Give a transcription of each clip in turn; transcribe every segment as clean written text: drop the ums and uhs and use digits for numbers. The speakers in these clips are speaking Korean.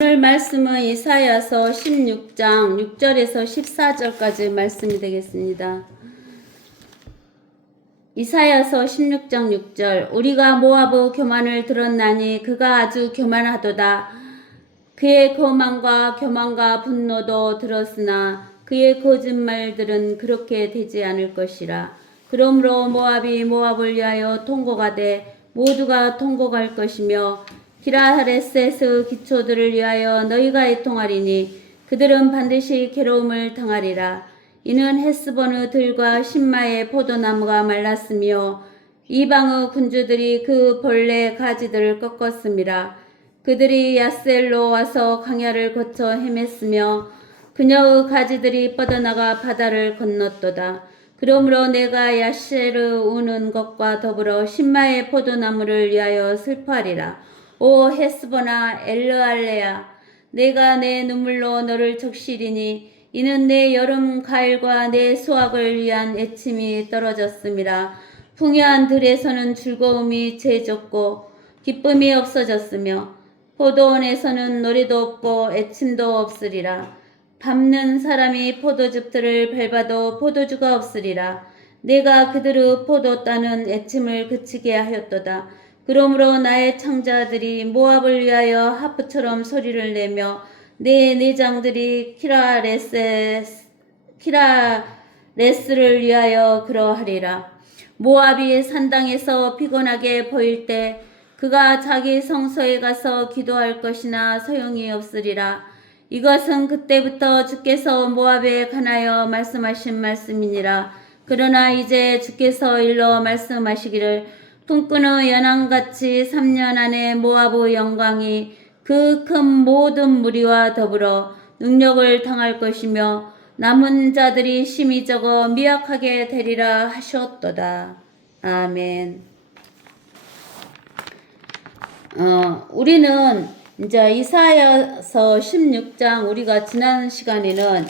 오늘 말씀은 이사야서 16장 6절에서 14절까지 말씀이 되겠습니다. 이사야서 16장 6절. 우리가 모압의 교만을 들었나니 그가 아주 교만하도다. 그의 거만과 교만과 분노도 들었으나 그의 거짓말들은 그렇게 되지 않을 것이라. 그러므로 모압이 모압을 위하여 통곡하되 모두가 통곡할 것이며 기라하레셋의 기초들을 위하여 너희가 애통하리니 그들은 반드시 괴로움을 당하리라. 이는 헤스본의 들과 신마의 포도나무가 말랐으며 이방의 군주들이 그 벌레 가지들을 꺾었음이라. 그들이 야셀로 와서 강야를 거쳐 헤맸으며 그녀의 가지들이 뻗어나가 바다를 건넜도다. 그러므로 내가 야셀을 우는 것과 더불어 신마의 포도나무를 위하여 슬퍼하리라. 오 헤스보나 엘르알레야, 내가 내 눈물로 너를 적시리니 이는 내 여름 가을과 내 수확을 위한 애침이 떨어졌음이라. 풍요한 들에서는 즐거움이 제졌고 기쁨이 없어졌으며 포도원에서는 노래도 없고 애침도 없으리라. 밟는 사람이 포도즙들을 밟아도 포도주가 없으리라. 내가 그들의 포도 따는 애침을 그치게 하였도다. 그러므로 나의 창자들이 모압을 위하여 하프처럼 소리를 내며 내 내장들이 키라레스를 위하여 그러하리라. 모압이 산당에서 피곤하게 보일 때 그가 자기 성소에 가서 기도할 것이나 소용이 없으리라. 이것은 그때부터 주께서 모압에 관하여 말씀하신 말씀이니라. 그러나 이제 주께서 일러 말씀하시기를 꿈꾸는 연왕같이 3년 안에 모압의 영광이 그 큰 모든 무리와 더불어 능력을 당할 것이며 남은 자들이 심히 적어 미약하게 되리라 하셨도다. 아멘. 우리는 이제 이사야서 16장 우리가 지난 시간에는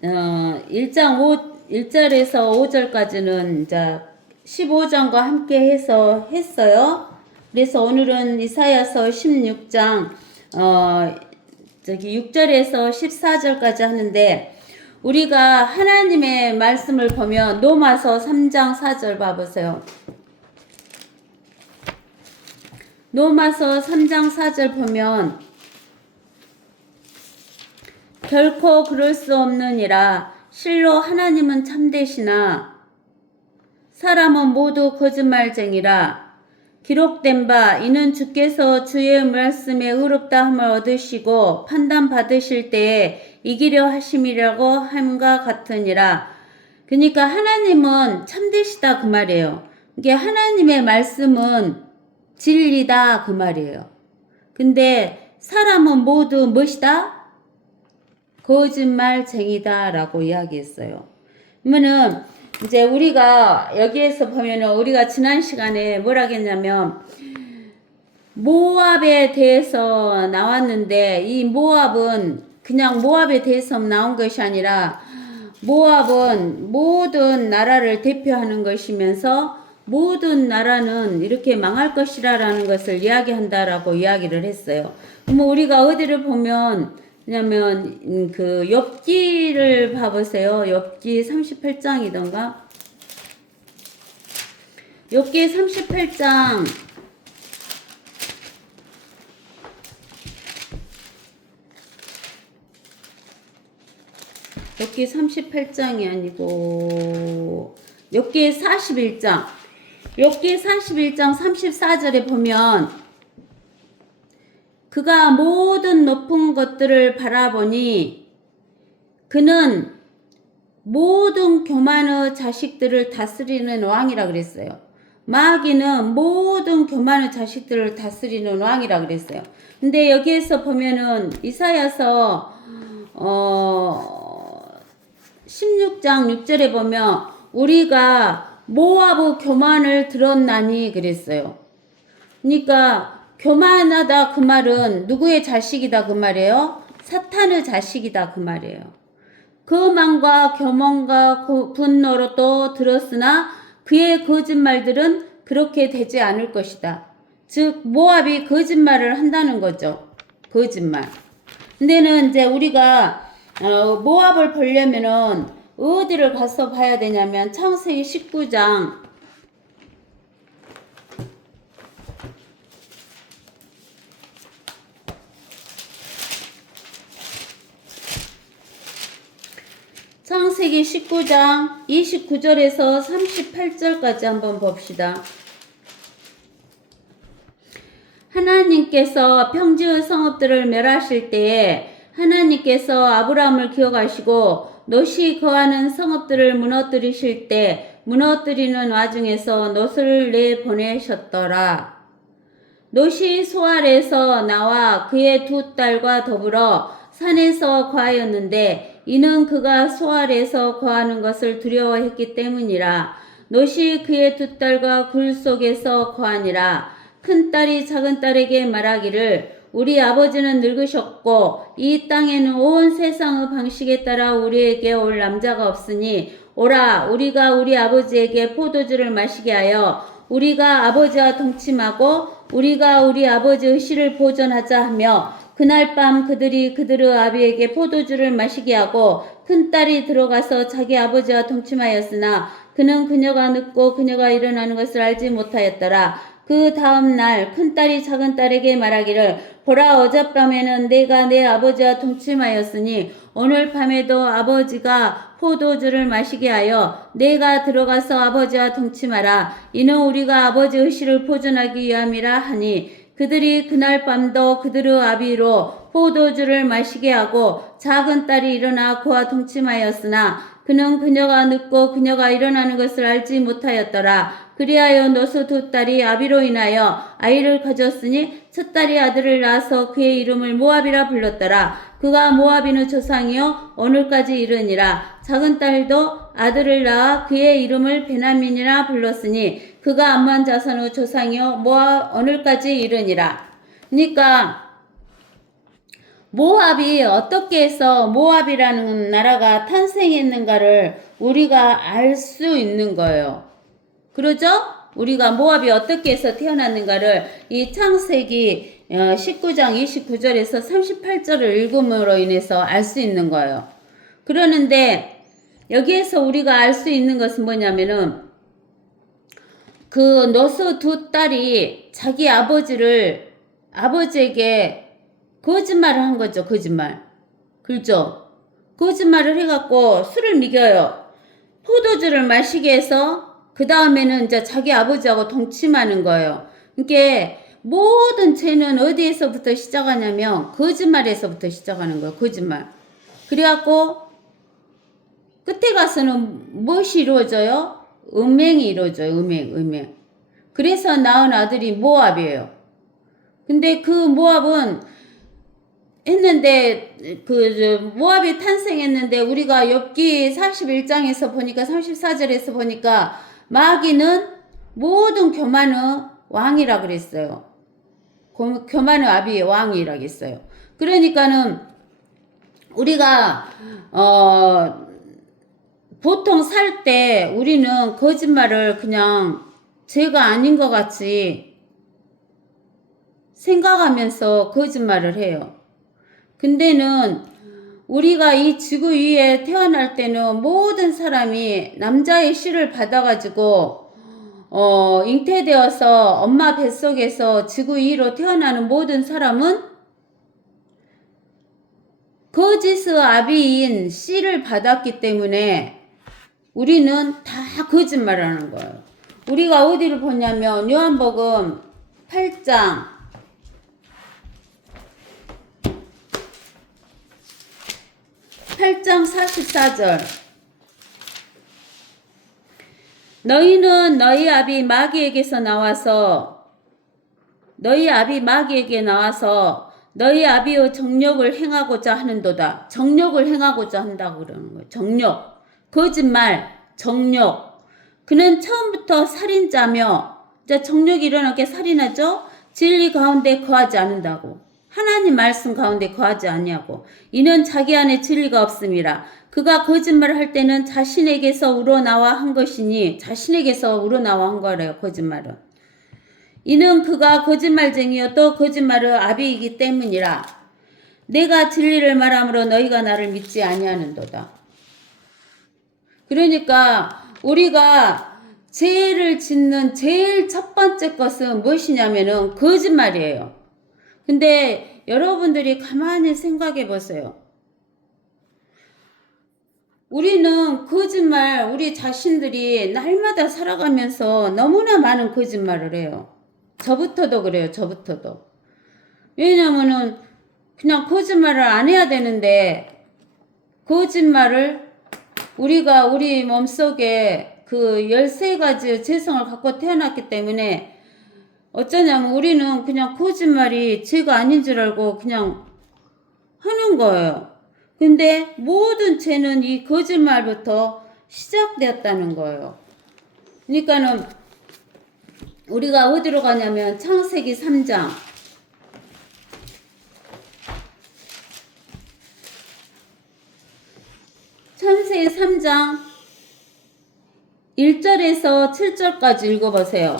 1절에서 5절까지는 이제 15장과 함께 해서 했어요. 그래서 오늘은 이사야서 16장 6절에서 14절까지 하는데 우리가 하나님의 말씀을 보면 로마서 3장 4절 봐보세요. 로마서 3장 4절 보면 결코 그럴 수 없느니라. 실로 하나님은 참되시나 사람은 모두 거짓말쟁이라. 기록된 바 이는 주께서 주의 말씀에 의롭다함을 얻으시고 판단 받으실 때에 이기려 하심이라고 함과 같으니라. 그러니까 하나님은 참되시다 그 말이에요. 이게 하나님의 말씀은 진리다 그 말이에요. 근데 사람은 모두 무엇이다? 거짓말쟁이다 라고 이야기했어요. 그러면은 이제 우리가 여기에서 보면은 우리가 지난 시간에 뭐라 했냐면 모압에 대해서 나왔는데 이 모압은 그냥 모압에 대해서 나온 것이 아니라 모압은 모든 나라를 대표하는 것이면서 모든 나라는 이렇게 망할 것이라는 것을 이야기한다라고 이야기를 했어요. 그럼 우리가 어디를 보면 왜냐면 그 욥기를 봐보세요. 욥기 38장이던가 욥기 38장 욥기 38장이 아니고 욥기 41장 욥기 41장 34절에 보면 그가 모든 높은 것들을 바라보니 그는 모든 교만의 자식들을 다스리는 왕이라 그랬어요. 마귀는 모든 교만의 자식들을 다스리는 왕이라 그랬어요. 근데 여기에서 보면은 이사야서 16장 6절에 보면 우리가 모압의 교만을 들었나니 그랬어요. 그러니까 교만하다 그 말은 누구의 자식이다 그 말이에요? 사탄의 자식이다 그 말이에요. 거만과 교만과 분노로 또 들었으나 그의 거짓말들은 그렇게 되지 않을 것이다. 즉 모압이 거짓말을 한다는 거죠. 거짓말. 근데는 이제 우리가 모압을 보려면은 어디를 가서 봐야 되냐면 창세기 19장 29장 38절까지 한번 봅시다. 하나님께서 평지의 성읍들을 멸하실 때에 하나님께서 아브라함을 기억하시고 롯이 거하는 성읍들을 무너뜨리실 때 무너뜨리는 와중에서 롯을 내보내셨더라. 롯이 소알에서 나와 그의 두 딸과 더불어 산에서 거하였는데 이는 그가 소알에서 거하는 것을 두려워했기 때문이라. 롯이 그의 두 딸과 굴 속에서 거하니라. 큰 딸이 작은 딸에게 말하기를 우리 아버지는 늙으셨고 이 땅에는 온 세상의 방식에 따라 우리에게 올 남자가 없으니 오라 우리가 우리 아버지에게 포도주를 마시게 하여 우리가 아버지와 동침하고 우리가 우리 아버지의 씨를 보존하자 하며 그날 밤 그들이 그들의 아비에게 포도주를 마시게 하고 큰 딸이 들어가서 자기 아버지와 동침하였으나 그는 그녀가 늙고 그녀가 일어나는 것을 알지 못하였더라. 그 다음 날 큰딸이 작은딸에게 말하기를 보라 어젯밤에는 내가 내 아버지와 동침하였으니 오늘 밤에도 아버지가 포도주를 마시게 하여 내가 들어가서 아버지와 동침하라. 이는 우리가 아버지의 씨를 보존하기 위함이라 하니 그들이 그날 밤도 그들의 아비로 포도주를 마시게 하고 작은 딸이 일어나 그와 동침하였으나 그는 그녀가 늙고 그녀가 일어나는 것을 알지 못하였더라. 그리하여 롯의 두 딸이 아비로 인하여 아이를 가졌으니 첫 딸이 아들을 낳아서 그의 이름을 모압이라 불렀더라. 그가 모압인의 조상이요 오늘까지 이르니라. 작은 딸도 아들을 낳아 그의 이름을 베냐민이라 불렀으니 그가 암몬 자손의 조상이요 모압 오늘까지 이르니라. 그러니까 모압이 어떻게 해서 모압이라는 나라가 탄생했는가를 우리가 알 수 있는 거예요. 그러죠? 우리가 모압이 어떻게 해서 태어났는가를 이 창세기 19장 29절에서 38절을 읽음으로 인해서 알 수 있는 거예요. 그러는데 여기에서 우리가 알 수 있는 것은 뭐냐면은 그 롯의 두 딸이 자기 아버지에게 거짓말을 한 거죠. 거짓말. 그렇죠? 거짓말을 해갖고 술을 먹여요. 포도주를 마시게 해서 그 다음에는 이제 자기 아버지하고 동침하는 거예요. 그러니까 모든 죄는 어디에서부터 시작하냐면 거짓말에서부터 시작하는 거예요. 거짓말. 그래갖고 끝에 가서는 무엇이 이루어져요? 음행이 이루어져요. 음행. 그래서 낳은 아들이 모압이에요. 근데 그 모압은 했는데 모압이 탄생했는데 우리가 욥기 41장에서 보니까 34절에서 보니까 마귀는 모든 교만의 왕이라 그랬어요. 교만의 아비의 왕이라 그랬어요. 그러니까는 우리가 보통 살 때 우리는 거짓말을 그냥 죄가 아닌 것 같이 생각하면서 거짓말을 해요. 근데는 우리가 이 지구 위에 태어날 때는 모든 사람이 남자의 씨를 받아가지고 잉태되어서 엄마 뱃속에서 지구 위로 태어나는 모든 사람은 거짓의 아비인 씨를 받았기 때문에 우리는 다 거짓말하는 거예요. 우리가 어디를 보냐면 요한복음 8장 44절. 너희는 너희 아비 마귀에게 나와서 너희 아비의 정욕을 행하고자 하는도다. 정욕을 행하고자 한다고 그러는 거예요. 정욕. 거짓말, 정욕. 그는 처음부터 살인자며, 이제 정욕이 일어나게 살인하죠? 진리 가운데 거하지 않는다고. 하나님 말씀 가운데 거하지 아니하고 이는 자기 안에 진리가 없음이라. 그가 거짓말을 할 때는 자신에게서 우러나와 한 것이니 자신에게서 우러나와 한 거래요. 거짓말은. 이는 그가 거짓말쟁이요 또 거짓말의 아비이기 때문이라. 내가 진리를 말함으로 너희가 나를 믿지 아니하는도다. 그러니까 우리가 죄를 짓는 제일 첫 번째 것은 무엇이냐면은 거짓말이에요. 근데 여러분들이 가만히 생각해 보세요. 우리는 거짓말, 우리 자신들이 날마다 살아가면서 너무나 많은 거짓말을 해요. 저부터도 그래요, 저부터도. 왜냐면은 그냥 거짓말을 안 해야 되는데, 거짓말을 우리가 우리 몸속에 그 13가지 죄성을 갖고 태어났기 때문에 어쩌냐면 우리는 그냥 거짓말이 죄가 아닌 줄 알고 그냥 하는 거예요. 근데 모든 죄는 이 거짓말부터 시작되었다는 거예요. 그러니까는 우리가 어디로 가냐면 창세기 3장. 창세기 3장 1절에서 7절까지 읽어보세요.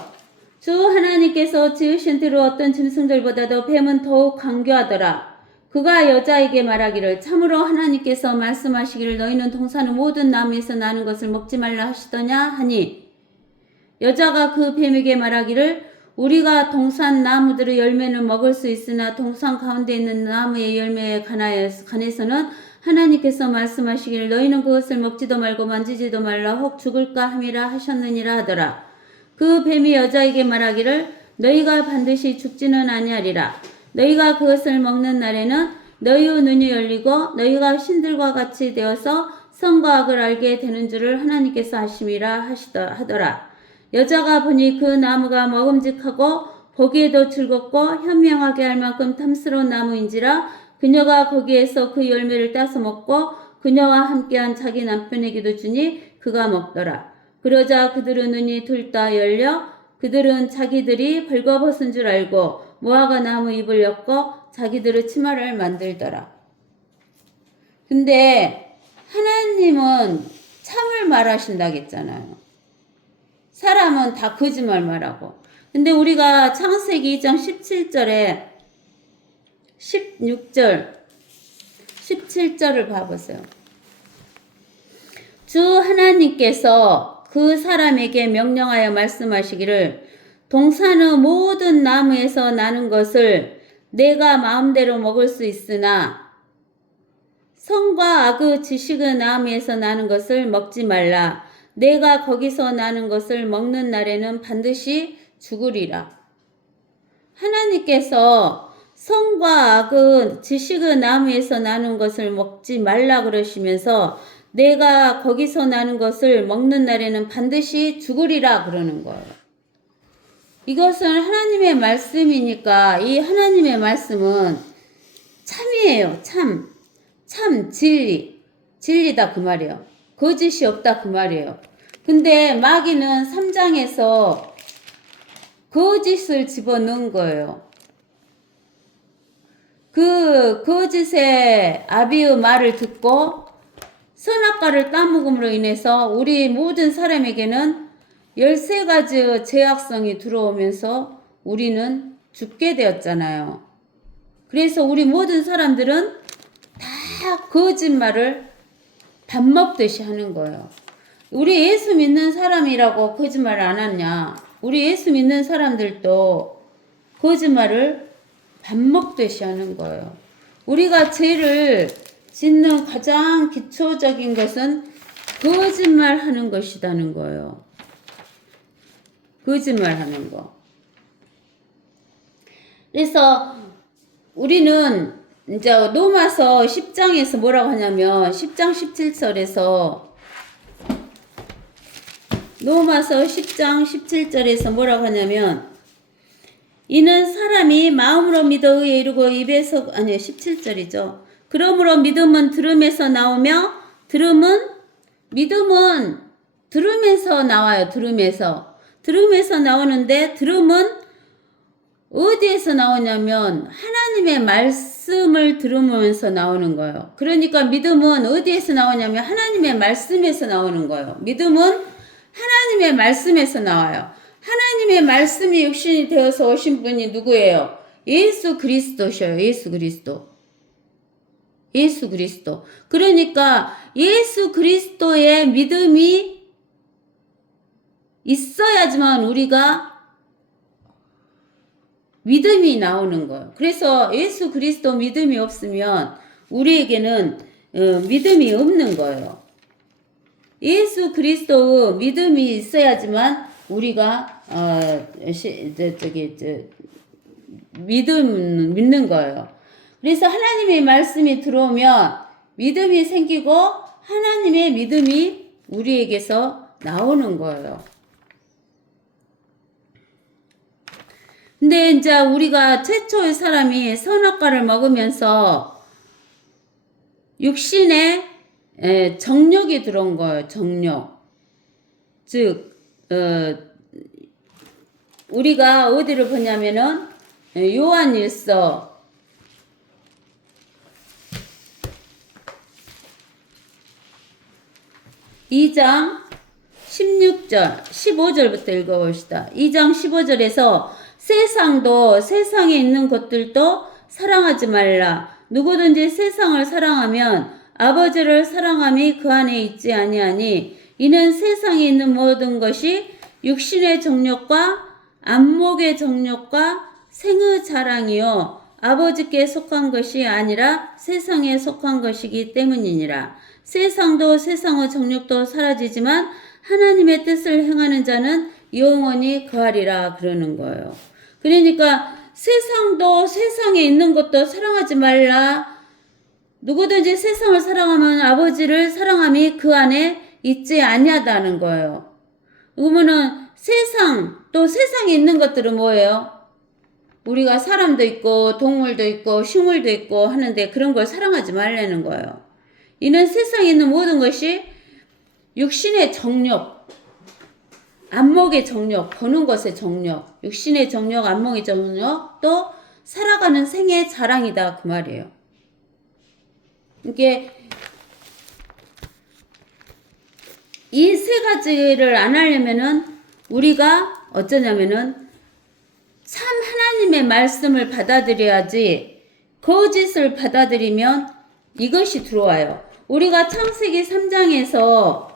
주 하나님께서 지으신 대로 어떤 짐승들보다도 뱀은 더욱 강교하더라. 그가 여자에게 말하기를 참으로 하나님께서 말씀하시기를 너희는 동산의 모든 나무에서 나는 것을 먹지 말라 하시더냐 하니 여자가 그 뱀에게 말하기를 우리가 동산 나무들의 열매는 먹을 수 있으나 동산 가운데 있는 나무의 열매에 관해서는 하나님께서 말씀하시기를 너희는 그것을 먹지도 말고 만지지도 말라 혹 죽을까 함이라 하셨느니라 하더라. 그 뱀이 여자에게 말하기를 너희가 반드시 죽지는 아니하리라. 너희가 그것을 먹는 날에는 너희의 눈이 열리고 너희가 신들과 같이 되어서 선과 악을 알게 되는 줄을 하나님께서 하심이라 하더라. 여자가 보니 그 나무가 먹음직하고 보기에도 즐겁고 현명하게 할 만큼 탐스러운 나무인지라 그녀가 거기에서 그 열매를 따서 먹고 그녀와 함께한 자기 남편에게도 주니 그가 먹더라. 그러자 그들의 눈이 둘 다 열려 그들은 자기들이 벌거벗은 줄 알고 무화과 나무 잎을 엮고 자기들의 치마를 만들더라. 근데 하나님은 참을 말하신다겠잖아요. 사람은 다 거짓말 말하고. 근데 우리가 창세기 2장 17절에 16절, 17절을 봐보세요. 주 하나님께서 그 사람에게 명령하여 말씀하시기를 동산의 모든 나무에서 나는 것을 내가 마음대로 먹을 수 있으나 선과 악의 지식의 나무에서 나는 것을 먹지 말라. 내가 거기서 나는 것을 먹는 날에는 반드시 죽으리라. 하나님께서 선과 악의 지식의 나무에서 나는 것을 먹지 말라 그러시면서 내가 거기서 나는 것을 먹는 날에는 반드시 죽으리라 그러는 거예요. 이것은 하나님의 말씀이니까 이 하나님의 말씀은 참이에요. 참 진리. 진리다 그 말이에요. 거짓이 없다 그 말이에요. 근데 마귀는 3장에서 거짓을 집어넣은 거예요. 그 거짓의 아비의 말을 듣고 선악과를 따먹음으로 인해서 우리 모든 사람에게는 13가지 죄악성이 들어오면서 우리는 죽게 되었잖아요. 그래서 우리 모든 사람들은 다 거짓말을 밥 먹듯이 하는 거예요. 우리 예수 믿는 사람이라고 거짓말을 안 하냐? 우리 예수 믿는 사람들도 거짓말을 밥 먹듯이 하는 거예요. 우리가 죄를 짓는 가장 기초적인 것은 거짓말 하는 것이라는 거예요. 거짓말 하는 거. 그래서 우리는 이제 로마서 10장에서 뭐라고 하냐면 10장 17절에서 로마서 10장 17절에서 뭐라고 하냐면 이는 사람이 마음으로 믿어 의에 이르고 입에서 17절이죠. 그러므로 믿음은 들음에서 나오며 믿음은 들으면서 나와요. 들으면서 나오는데 들음은 어디에서 나오냐면 하나님의 말씀을 들으면서 나오는 거예요. 그러니까 믿음은 어디에서 나오냐면 하나님의 말씀에서 나오는 거예요. 믿음은 하나님의 말씀에서 나와요. 하나님의 말씀이 육신이 되어서 오신 분이 누구예요? 예수 그리스도셔요. 예수 그리스도. 예수 그리스도. 그러니까 예수 그리스도의 믿음이 있어야지만 우리가 믿음이 나오는 거예요. 그래서 예수 그리스도 믿음이 없으면 우리에게는 믿음이 없는 거예요. 예수 그리스도 믿음이 있어야지만 우리가 믿는 거예요. 그래서 하나님의 말씀이 들어오면 믿음이 생기고 하나님의 믿음이 우리에게서 나오는 거예요. 근데 이제 우리가 최초의 사람이 선악과를 먹으면서 육신에 정욕이 들어온 거예요. 정욕. 즉 우리가 어디를 보냐면은 요한일서 2장 16절 15절부터 읽어봅시다. 2장 15절에서 세상도 세상에 있는 것들도 사랑하지 말라. 누구든지 세상을 사랑하면 아버지를 사랑함이 그 안에 있지 아니하니 이는 세상에 있는 모든 것이 육신의 정욕과 안목의 정욕과 생의 자랑이요 아버지께 속한 것이 아니라 세상에 속한 것이기 때문이니라. 세상도 세상의 정욕도 사라지지만 하나님의 뜻을 행하는 자는 영원히 거하리라 그러는 거예요. 그러니까 세상도 세상에 있는 것도 사랑하지 말라. 누구든지 세상을 사랑하면 아버지를 사랑함이 그 안에 있지 아니하다는 거예요. 그러면은 세상, 또 세상에 있는 것들은 뭐예요? 우리가 사람도 있고 동물도 있고 식물도 있고 하는데 그런 걸 사랑하지 말라는 거예요. 이는 세상에 있는 모든 것이 육신의 정욕, 안목의 정욕, 보는 것의 정욕, 육신의 정욕, 안목의 정욕, 또 살아가는 생의 자랑이다 그 말이에요. 이게 이 세 가지를 안 하려면은 우리가 어쩌냐면은 참 하나님의 말씀을 받아들여야지 거짓을 받아들이면 이것이 들어와요. 우리가 창세기 3장에서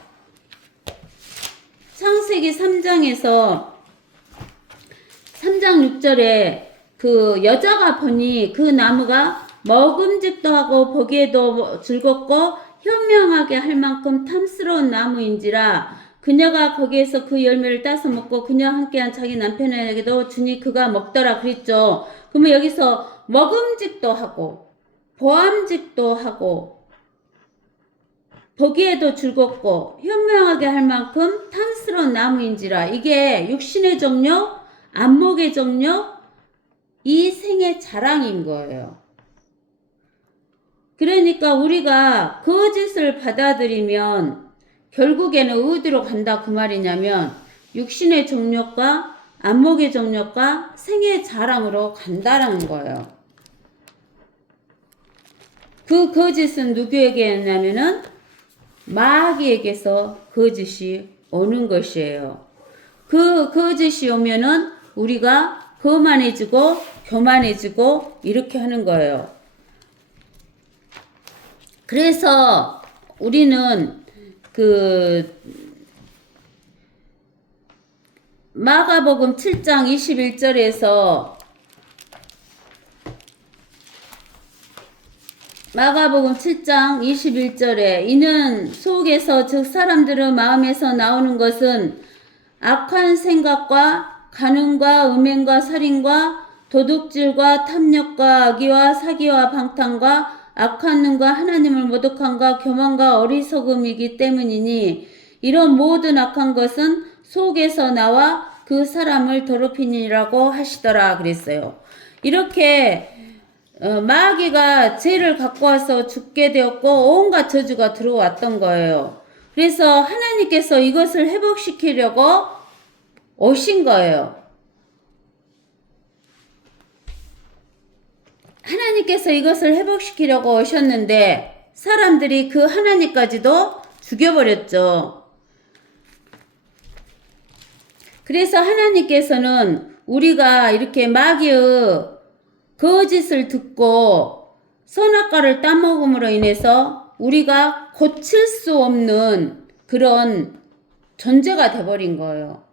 3장 6절에 그 여자가 보니 그 나무가 먹음직도 하고 보기에도 즐겁고 현명하게 할 만큼 탐스러운 나무인지라 그녀가 거기에서 그 열매를 따서 먹고 그녀와 함께한 자기 남편에게도 주니 그가 먹더라 그랬죠. 그러면 여기서 먹음직도 하고 보암직도 하고 보기에도 즐겁고 현명하게 할 만큼 탐스러운 나무인지라 이게 육신의 정욕, 안목의 정욕, 이 생의 자랑인 거예요. 그러니까 우리가 거짓을 받아들이면 결국에는 어디로 간다 그 말이냐면 육신의 정욕과 안목의 정욕과 생의 자랑으로 간다라는 거예요. 그 거짓은 누구에게 했냐면은 마귀에게서 거짓이 오는 것이에요. 그 거짓이 오면은 우리가 거만해지고 교만해지고 이렇게 하는 거예요. 그래서 우리는 그 마가복음 7장 21절에서 마가복음 7장 21절에 이는 속에서 즉 사람들의 마음에서 나오는 것은 악한 생각과 간음과 음행과 살인과 도둑질과 탐욕과 악의와 사기와 방탕과 악한 눈과 하나님을 모독함과 교만과 어리석음이기 때문이니 이런 모든 악한 것은 속에서 나와 그 사람을 더럽히니라고 하시더라 그랬어요. 이렇게 마귀가 죄를 갖고 와서 죽게 되었고 온갖 저주가 들어왔던 거예요. 그래서 하나님께서 이것을 회복시키려고 오신 거예요. 하나님께서 이것을 회복시키려고 오셨는데 사람들이 그 하나님까지도 죽여버렸죠. 그래서 하나님께서는 우리가 이렇게 마귀의 거짓을 듣고 선악과를 따먹음으로 인해서 우리가 고칠 수 없는 그런 존재가 돼버린 거예요.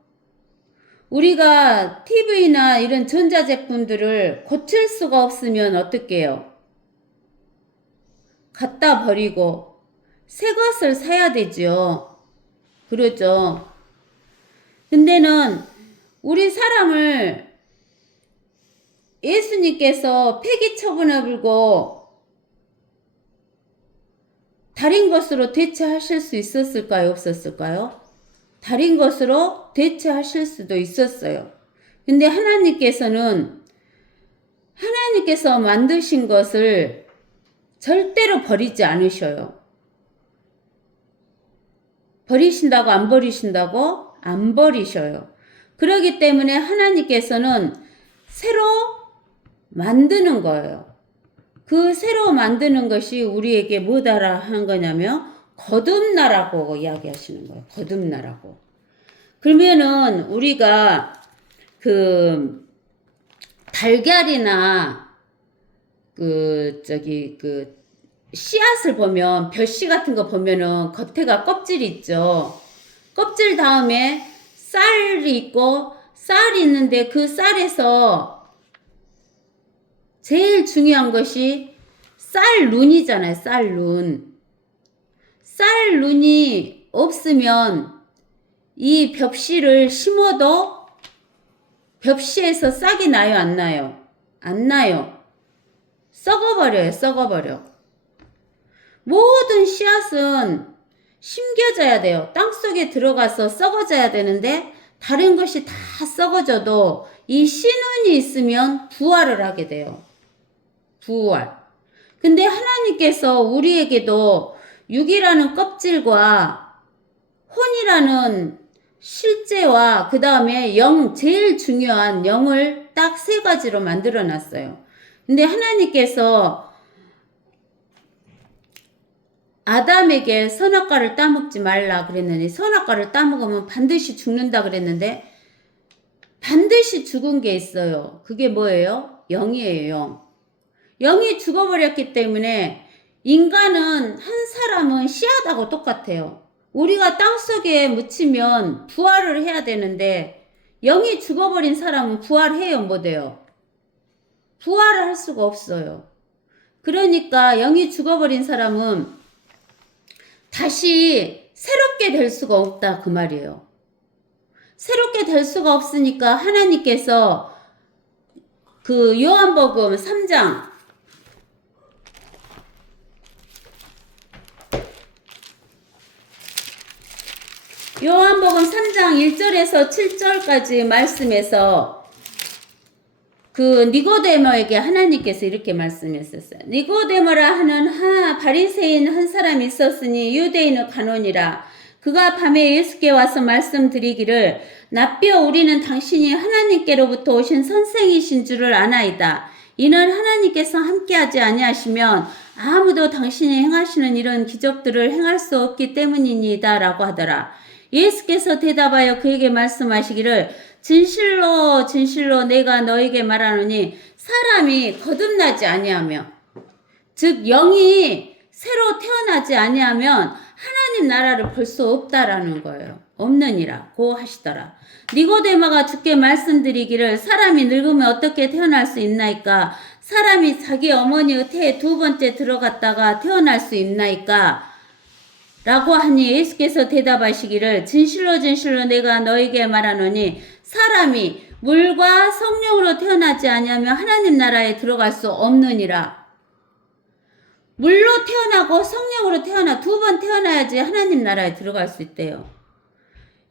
우리가 TV나 이런 전자제품들을 고칠 수가 없으면 어떻게 해요? 갖다 버리고 새 것을 사야 되죠. 그러죠. 근데는 우리 사람을 예수님께서 폐기 처분을 불고 다른 것으로 대체하실 수 있었을까요? 없었을까요? 다른 것으로 대체하실 수도 있었어요. 근데 하나님께서 만드신 것을 절대로 버리지 않으셔요. 버리신다고 안 버리신다고? 안 버리셔요. 그렇기 때문에 하나님께서는 새로 만드는 거예요. 그 새로 만드는 것이 우리에게 뭐다라 하는 거냐면 거듭나라고 이야기하시는 거예요. 거듭나라고. 그러면은 우리가 그 달걀이나 씨앗을 보면 벼씨 같은 거 보면은 겉에가 껍질이 있죠. 껍질 다음에 쌀이 있고 쌀이 있는데 그 쌀에서 제일 중요한 것이 쌀눈이잖아요. 쌀눈. 쌀눈이 없으면 이 벽씨를 심어도 벽씨에서 싹이 나요? 안 나요? 안 나요. 썩어버려요. 썩어버려. 모든 씨앗은 심겨져야 돼요. 땅속에 들어가서 썩어져야 되는데 다른 것이 다 썩어져도 이 씨눈이 있으면 부활을 하게 돼요. 부활. 근데 하나님께서 우리에게도 육이라는 껍질과 혼이라는 실제와 그 다음에 영, 제일 중요한 영을 딱 세 가지로 만들어 놨어요. 근데 하나님께서 아담에게 선악과를 따먹지 말라 그랬는데 선악과를 따먹으면 반드시 죽는다 그랬는데 반드시 죽은 게 있어요. 그게 뭐예요? 영이에요. 영. 영이 죽어버렸기 때문에 인간은 한 사람은 씨앗하고 똑같아요. 우리가 땅속에 묻히면 부활을 해야 되는데 영이 죽어버린 사람은 부활해요? 못해요? 부활을 할 수가 없어요. 그러니까 영이 죽어버린 사람은 다시 새롭게 될 수가 없다 그 말이에요. 새롭게 될 수가 없으니까 하나님께서 그 요한복음 3장 요한복음 3장 1절에서 7절까지 말씀에서 그 니고데모에게 하나님께서 이렇게 말씀했었어요. 니고데모라 하는 바리새인 한 사람이 있었으니 유대인의 간원이라. 그가 밤에 예수께 와서 말씀드리기를 납비여 우리는 당신이 하나님께로부터 오신 선생이신 줄을 아나이다. 이는 하나님께서 함께하지 아니하시면 아무도 당신이 행하시는 이런 기적들을 행할 수 없기 때문이니이다 라고 하더라. 예수께서 대답하여 그에게 말씀하시기를 진실로 진실로 내가 너에게 말하노니 사람이 거듭나지 아니하며 즉 영이 새로 태어나지 아니하면 하나님 나라를 볼 수 없다라는 거예요. 없느니라고 하시더라. 니고데모가 주께 말씀드리기를 사람이 늙으면 어떻게 태어날 수 있나이까? 사람이 자기 어머니의 태에 두 번째 들어갔다가 태어날 수 있나이까? 라고 하니 예수께서 대답하시기를 진실로 진실로 내가 너에게 말하노니 사람이 물과 성령으로 태어나지 아니하면 하나님 나라에 들어갈 수 없느니라. 물로 태어나고 성령으로 태어나 두 번 태어나야지 하나님 나라에 들어갈 수 있대요.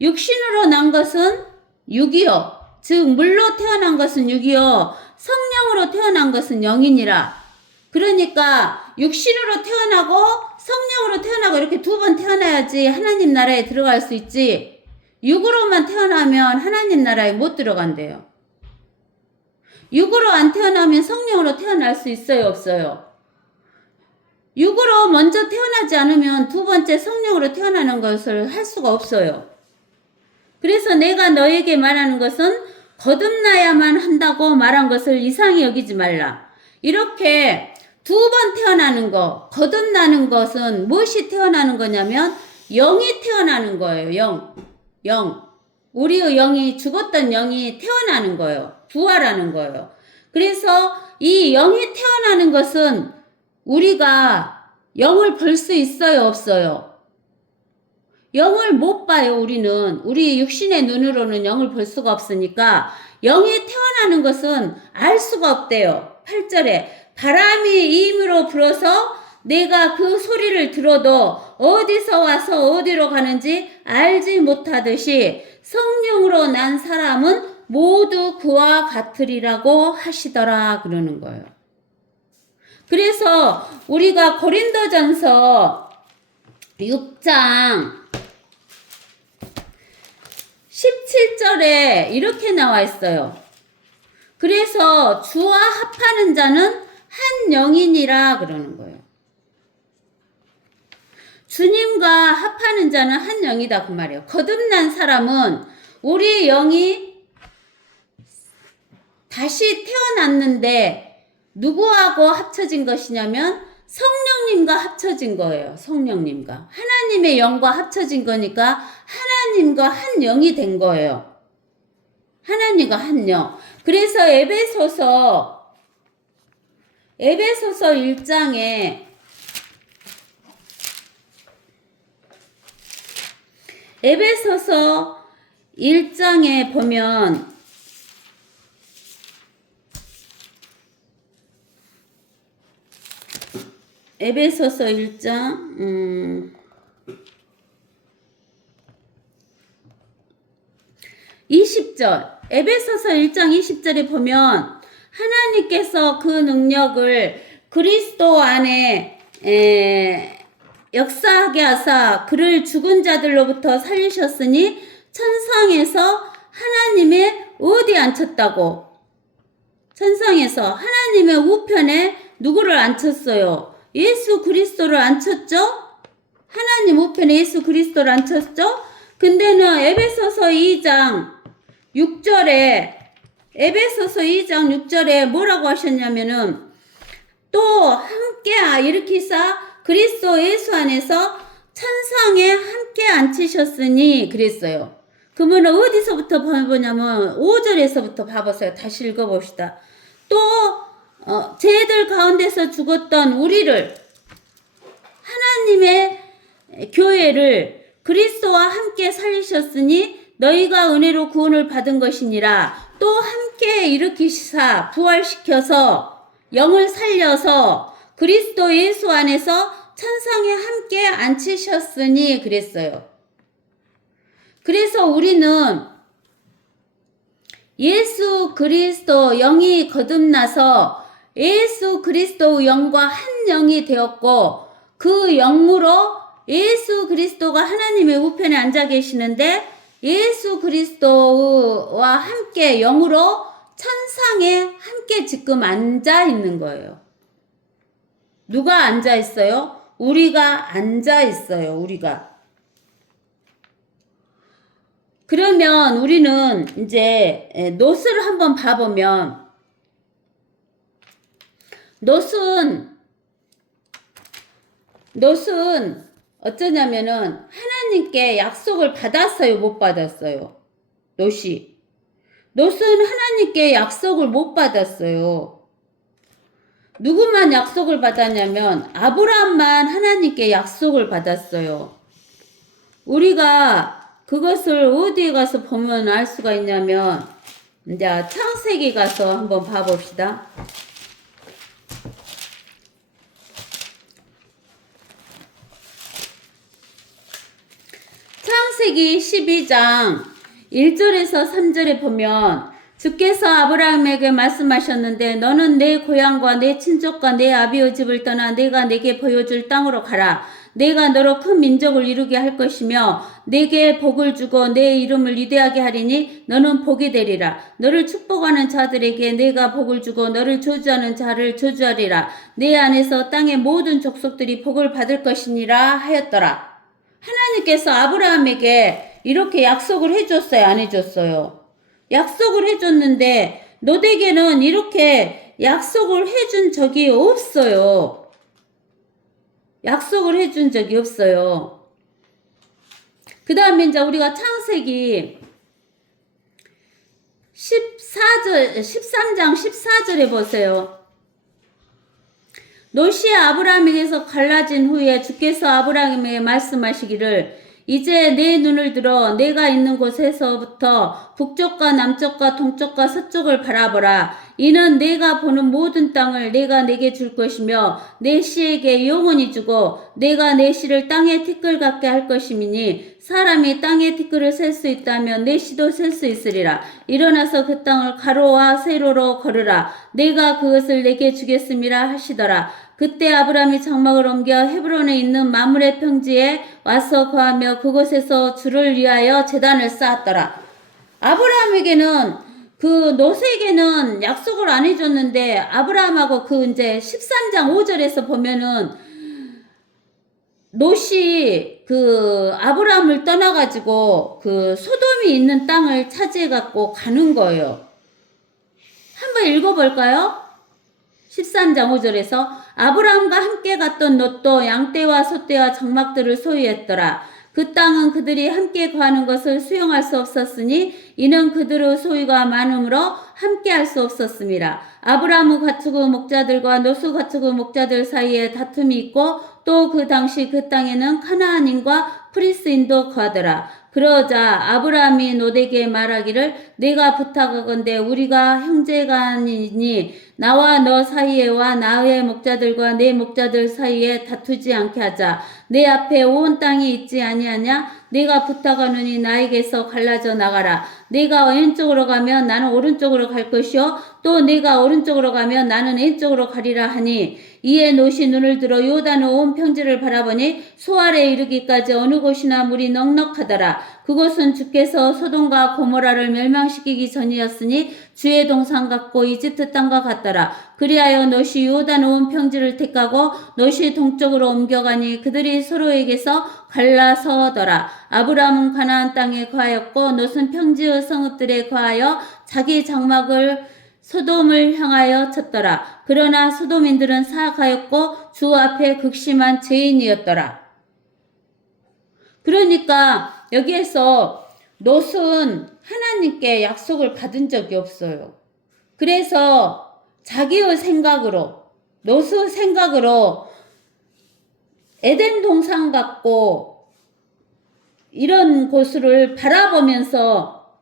육신으로 난 것은 육이요. 즉 물로 태어난 것은 육이요. 성령으로 태어난 것은 영이니라. 그러니까 육신으로 태어나고 성령으로 태어나고 이렇게 두 번 태어나야지 하나님 나라에 들어갈 수 있지. 육으로만 태어나면 하나님 나라에 못 들어간대요. 육으로 안 태어나면 성령으로 태어날 수 있어요? 없어요? 육으로 먼저 태어나지 않으면 두 번째 성령으로 태어나는 것을 할 수가 없어요. 그래서 내가 너에게 말하는 것은 거듭나야만 한다고 말한 것을 이상히 여기지 말라. 이렇게 두 번 태어나는 거, 거듭나는 것은 무엇이 태어나는 거냐면 영이 태어나는 거예요. 영. 우리의 영이 죽었던 영이 태어나는 거예요. 부활하는 거예요. 그래서 이 영이 태어나는 것은 우리가 영을 볼 수 있어요, 없어요? 영을 못 봐요, 우리는. 우리 육신의 눈으로는 영을 볼 수가 없으니까 영이 태어나는 것은 알 수가 없대요. 8절에 바람이 이 힘으로 불어서 내가 그 소리를 들어도 어디서 와서 어디로 가는지 알지 못하듯이 성령으로 난 사람은 모두 그와 같으리라고 하시더라 그러는 거예요. 그래서 우리가 고린도전서 6장 17절에 이렇게 나와 있어요. 그래서 주와 합하는 자는 한 영이니라 그러는 거예요. 주님과 합하는 자는 한 영이다 그 말이에요. 거듭난 사람은 우리 영이 다시 태어났는데 누구하고 합쳐진 것이냐면 성령님과 합쳐진 거예요. 성령님과. 하나님의 영과 합쳐진 거니까 하나님과 한 영이 된 거예요. 하나님과 한 영. 그래서 에베소서 1장에 에베소서 1장에 보면 에베소서 1장 20절 에베소서 1장 20절에 보면 하나님께서 그 능력을 그리스도 안에 역사하게 하사 그를 죽은 자들로부터 살리셨으니 천상에서 하나님의 어디 앉혔다고? 천상에서 하나님의 우편에 누구를 앉혔어요? 예수 그리스도를 앉혔죠? 하나님 우편에 예수 그리스도를 앉혔죠? 근데는 에베소서 2장 6절에 에베소서 2장 6절에 뭐라고 하셨냐면은 또 함께 일으키사 그리스도 예수 안에서 천상에 함께 앉히셨으니 그랬어요. 그러면 어디서부터 보냐면 5절에서부터 봐보세요. 다시 읽어봅시다. 또 쟤들 가운데서 죽었던 우리를 하나님의 교회를 그리스도와 함께 살리셨으니 너희가 은혜로 구원을 받은 것이니라. 또 함께 일으키시사 부활시켜서 영을 살려서 그리스도 예수 안에서 천상에 함께 앉히셨으니 그랬어요. 그래서 우리는 예수 그리스도 영이 거듭나서 예수 그리스도 영과 한 영이 되었고 그 영으로 예수 그리스도가 하나님의 우편에 앉아 계시는데 예수 그리스도와 함께 영으로 천상에 함께 지금 앉아 있는 거예요. 누가 앉아 있어요? 우리가 앉아 있어요. 우리가. 그러면 우리는 이제 놋을 한번 봐보면 놋은 어쩌냐면은 하나님께 약속을 받았어요, 못 받았어요? 놋은 하나님께 약속을 못 받았어요. 누구만 약속을 받았냐면 아브라함만 하나님께 약속을 받았어요. 우리가 그것을 어디에 가서 보면 알 수가 있냐면 이제 창세기 가서 한번 봐봅시다. 창세기 12장 1절에서 3절에 보면 주께서 아브라함에게 말씀하셨는데 너는 내 고향과 내 친족과 내 아비의 집을 떠나 내가 내게 보여줄 땅으로 가라. 내가 너로 큰 민족을 이루게 할 것이며 내게 복을 주고 내 이름을 위대하게 하리니 너는 복이 되리라. 너를 축복하는 자들에게 내가 복을 주고 너를 저주하는 자를 저주하리라. 내 안에서 땅의 모든 족속들이 복을 받을 것이니라 하였더라. 하나님께서 아브라함에게 이렇게 약속을 해줬어요? 안 해줬어요? 약속을 해줬는데 너에게는 이렇게 약속을 해준 적이 없어요. 약속을 해준 적이 없어요. 그 다음에 이제 우리가 창세기 13장 14절에 보세요. 노시 아브라함에게서 갈라진 후에 주께서 아브라함에게 말씀하시기를 이제 내 눈을 들어 내가 있는 곳에서부터 북쪽과 남쪽과 동쪽과 서쪽을 바라보라. 이는 내가 보는 모든 땅을 내가 내게 줄 것이며 내 씨에게 영원히 주고 내가 내 씨를 땅의 티끌 같게 할 것이니 사람이 땅의 티끌을 셀 수 있다면 내 씨도 셀 수 있으리라. 일어나서 그 땅을 가로와 세로로 걸으라. 내가 그것을 내게 주겠음이라 하시더라. 그때 아브라함이 장막을 옮겨 헤브론에 있는 마므레 평지에 와서 거하며 그곳에서 주를 위하여 제단을 쌓았더라. 아브라함에게는 그 롯에게는 약속을 안 해줬는데 아브라함하고 그 이제 13장 5절에서 보면은 롯이 그 아브라함을 떠나가지고 그 소돔이 있는 땅을 차지해갖고 가는 거예요. 한번 읽어볼까요? 13장 5절에서 아브라함과 함께 갔던 롯도 양떼와 소떼와 장막들을 소유했더라. 그 땅은 그들이 함께 거하는 것을 수용할 수 없었으니 이는 그들의 소유가 많으므로 함께 할 수 없었습니다. 아브라함의 가축의 목자들과 롯의 가축의 목자들 사이에 다툼이 있고 또 그 당시 그 땅에는 카나안인과 프리스인도 거하더라. 그러자 아브라함이 롯에게 말하기를 내가 부탁하건대 우리가 형제간이니 나와 너 사이에와 나의 목자들과 내 목자들 사이에 다투지 않게 하자. 내 앞에 온 땅이 있지 아니하냐? 내가 부탁하노니 나에게서 갈라져 나가라. 내가 왼쪽으로 가면 나는 오른쪽으로 갈 것이요 또 내가 오른쪽으로 가면 나는 왼쪽으로 가리라 하니 이에 롯이 눈을 들어 요단의 온 평지를 바라보니 소알에 이르기까지 어느 곳이나 물이 넉넉하더라. 그곳은 주께서 소돔과 고모라를 멸망시키기 전이었으니 주의 동산 같고 이집트 땅과 같더라. 그리하여 롯이 요단 온 평지를 택하고 롯이 동쪽으로 옮겨가니 그들이 서로에게서 갈라서더라. 아브라함은 가나안 땅에 거하였고 롯은 평지의 성읍들에 거하여 자기 장막을 소돔을 향하여 쳤더라. 그러나 소돔인들은 사악하였고 주 앞에 극심한 죄인이었더라. 그러니까 여기에서 롯은 하나님께 약속을 받은 적이 없어요. 그래서 자기의 생각으로 롯의 생각으로 에덴 동산 같고 이런 곳을 바라보면서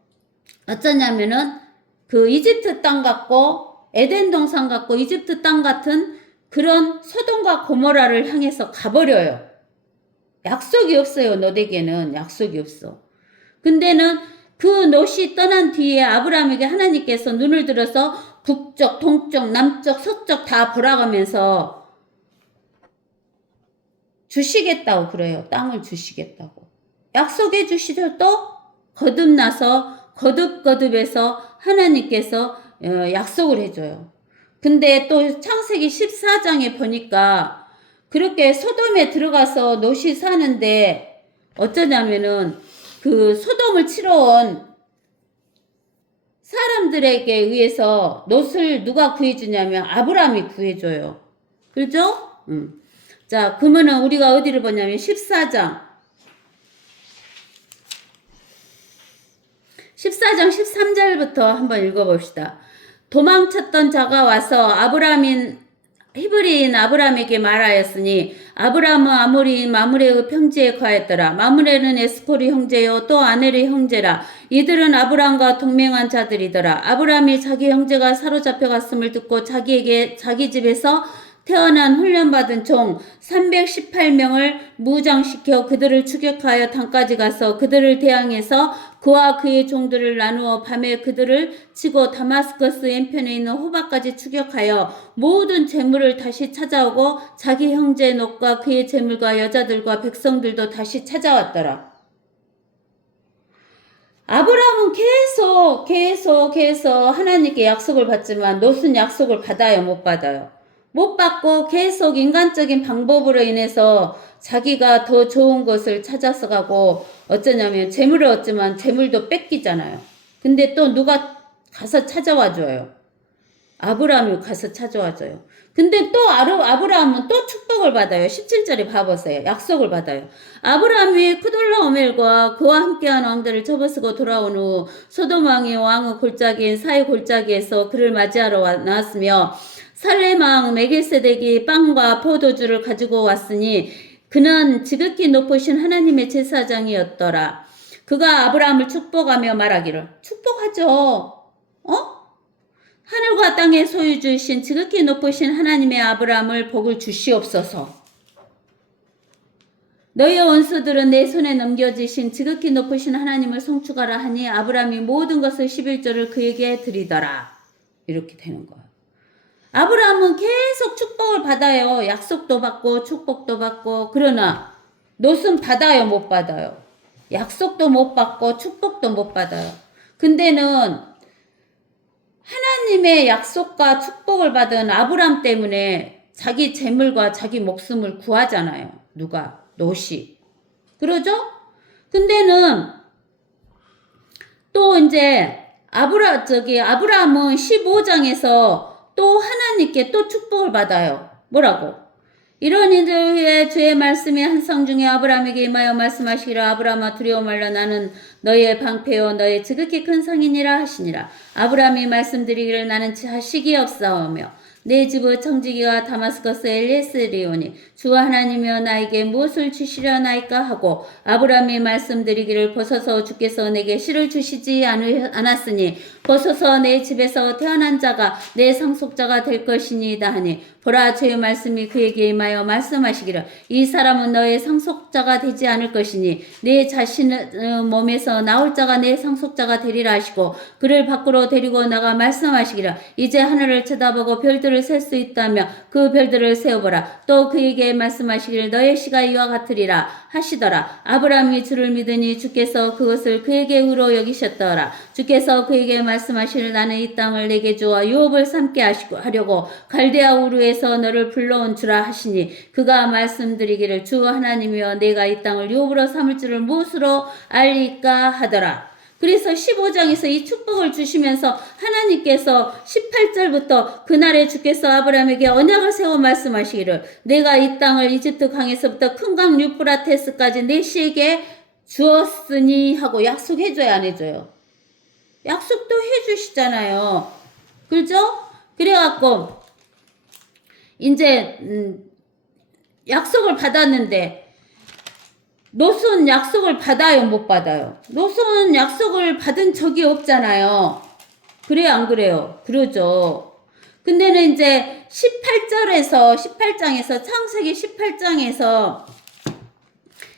어쩌냐면은 그 이집트 땅 같고 에덴 동산 같고 이집트 땅 같은 그런 소돔과 고모라를 향해서 가버려요. 약속이 없어요. 롯에게는 약속이 없어. 근데는 그 롯이 떠난 뒤에 아브라함에게 하나님께서 눈을 들어서 북쪽, 동쪽, 남쪽, 서쪽 다 보라가면서 주시겠다고 그래요. 땅을 주시겠다고. 약속해 주시더도 거듭나서 거듭거듭해서 하나님께서 약속을 해줘요. 근데 또 창세기 14장에 보니까 그렇게 소돔에 들어가서 롯이 사는데 어쩌냐면은 그 소돔을 치러 온 사람들에게 의해서 롯을 누가 구해주냐면 아브라함이 구해줘요. 그렇죠? 자, 그러면은 우리가 어디를 보냐면 14장 13절부터 한번 읽어봅시다. 도망쳤던 자가 와서 히브리인 아브라함에게 말하였으니 아브라함은 아모리인 마므레의 평지에 거하였더라. 마므레는 에스콜이 형제요 또 아넬의 형제라. 이들은 아브라함과 동맹한 자들이더라. 아브라함이 자기 형제가 사로잡혀갔음을 듣고 자기 집에서 태어난 훈련받은 종 318명을 무장시켜 그들을 추격하여 단까지 가서 그들을 대항해서 그와 그의 종들을 나누어 밤에 그들을 치고 다마스커스 왼편에 있는 호박까지 추격하여 모든 재물을 다시 찾아오고 자기 형제 롯과 그의 재물과 여자들과 백성들도 다시 찾아왔더라. 아브라함은 계속 하나님께 약속을 받지만 롯은 약속을 받아요, 못 받아요? 못 받고 계속 인간적인 방법으로 인해서 자기가 더 좋은 것을 찾아서 가고 어쩌냐면 재물을 얻지만 재물도 뺏기잖아요. 근데 또 누가 가서 찾아와 줘요. 아브라함이 가서 찾아와줘요. 근데 또 아브라함은 또 축복을 받아요. 17절에 봐보세요. 약속을 받아요. 아브라함이 크돌라오멜과 그와 함께한 왕들을 접어쓰고 돌아온 후 소돔 왕의 왕의 골짜기인 사해 골짜기에서 그를 맞이하러 나왔으며 살렘 왕 멜기세덱이 빵과 포도주를 가지고 왔으니 그는 지극히 높으신 하나님의 제사장이었더라. 그가 아브라함을 축복하며 말하기를, 축복하죠. 하늘과 땅의 소유주이신 지극히 높으신 하나님의 아브라함을 복을 주시옵소서. 너희의 원수들은 내 손에 넘겨지신 지극히 높으신 하나님을 송축하라 하니 아브라함이 모든 것을 11조를 그에게 드리더라. 이렇게 되는 거예요. 아브라함은 계속 축복을 받아요. 약속도 받고 축복도 받고. 그러나 롯은 받아요, 못 받아요? 약속도 못 받고 축복도 못 받아요. 근데는 하나님의 약속과 축복을 받은 아브라함 때문에 자기 재물과 자기 목숨을 구하잖아요. 누가? 롯이. 그러죠? 근데는 또 이제 아브라함은 15장에서 또 하나님께 또 축복을 받아요. 뭐라고? 이런 일들 후에 주의 말씀이 한 성 중에 아브라함에게 임하여 말씀하시기를 아브라함아 두려워 말라 나는 너의 방패요 너의 지극히 큰 성이니라 하시니라. 아브라함이 말씀드리기를 나는 자식이 없사오며 내 집의 청지기가 다마스커스 엘리에스리오니 주 하나님이여 나에게 무엇을 주시려나이까 하고 아브라함이 말씀드리기를 보소서 주께서 내게 씨를 주시지 않았으니 보소서 내 집에서 태어난 자가 내 상속자가 될 것이니이다 하니 보라 주의 말씀이 그에게 임하여 말씀하시기를 이 사람은 너의 상속자가 되지 않을 것이니 내 자신의 몸에서 나올 자가 내 상속자가 되리라 하시고 그를 밖으로 데리고 나가 말씀하시기를 이제 하늘을 쳐다보고 별들을 셀 수 있다며 그 별들을 세어보라. 또 그에게 말씀하시기를 너의 씨가 이와 같으리라 하시더라. 아브라함이 주를 믿으니 주께서 그것을 그에게 의로 여기셨더라. 주께서 그에게 말씀하시기를 나는 이 땅을 내게 주어 유업을 삼게 하려고 갈대아 우르에서 너를 불러온 주라 하시니 그가 말씀드리기를 주 하나님이여 내가 이 땅을 유업으로 삼을 줄을 무엇으로 알리까 하더라. 그래서 15장에서 이 축복을 주시면서 하나님께서 18절부터 그날에 주께서 아브라함에게 언약을 세워 말씀하시기를 내가 이 땅을 이집트 강에서부터 큰 강 유프라테스까지 내 씨에게 주었으니 하고 약속해줘야 안 해줘요? 약속도 해주시잖아요. 그죠? 그래갖고 이제 약속을 받았는데 롯은 약속을 받아요, 못 받아요? 롯은 약속을 받은 적이 없잖아요. 그래요, 안 그래요? 그러죠. 근데는 이제 18장에서 창세기 18장에서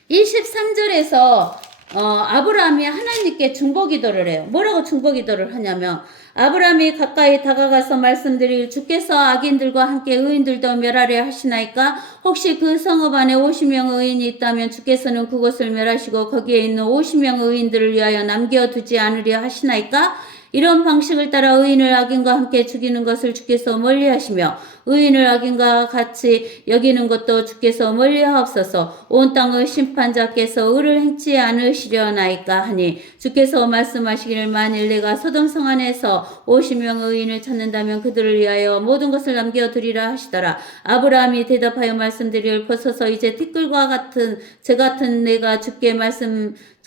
23절에서 아브라함이 하나님께 중보기도를 해요. 뭐라고 중보기도를 하냐면 아브라함이 가까이 다가가서 말씀드릴 주께서 악인들과 함께 의인들도 멸하려 하시나이까 혹시 그 성읍 안에 50명의 의인이 있다면 주께서는 그곳을 멸하시고 거기에 있는 50명의 의인들을 위하여 남겨두지 않으려 하시나이까 이런 방식을 따라 의인을 악인과 함께 죽이는 것을 주께서 멀리하시며 의인을 악인과 같이 여기는 것도 주께서 멀리하옵소서. 온 땅의 심판자께서 의를 행치 않으시려나이까 하니 주께서 말씀하시기를 만일 내가 소돔 성 안에서 50명의 의인을 찾는다면 그들을 위하여 모든 것을 남겨두리라 하시더라. 아브라함이 대답하여 말씀드리를 보소서 이제 티끌과 같은 저 같은 내가 주께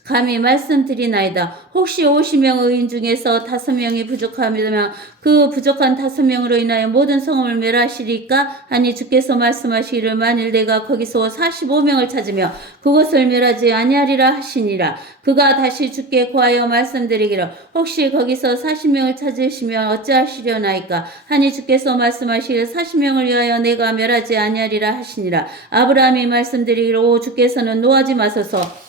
감히 말씀드리나이다. 혹시 50명 의인 중에서 5명이 부족하면 그 부족한 5명으로 인하여 모든 성읍을 멸하시리까 하니 주께서 말씀하시기를 만일 내가 거기서 45명을 찾으며 그것을 멸하지 아니하리라 하시니라. 그가 다시 주께 고하여 말씀드리기를 혹시 거기서 40명을 찾으시면 어찌하시려나이까 하니 주께서 말씀하시기를 40명을 위하여 내가 멸하지 아니하리라 하시니라. 아브라함이 말씀드리기를 오 주께서는 노하지 마소서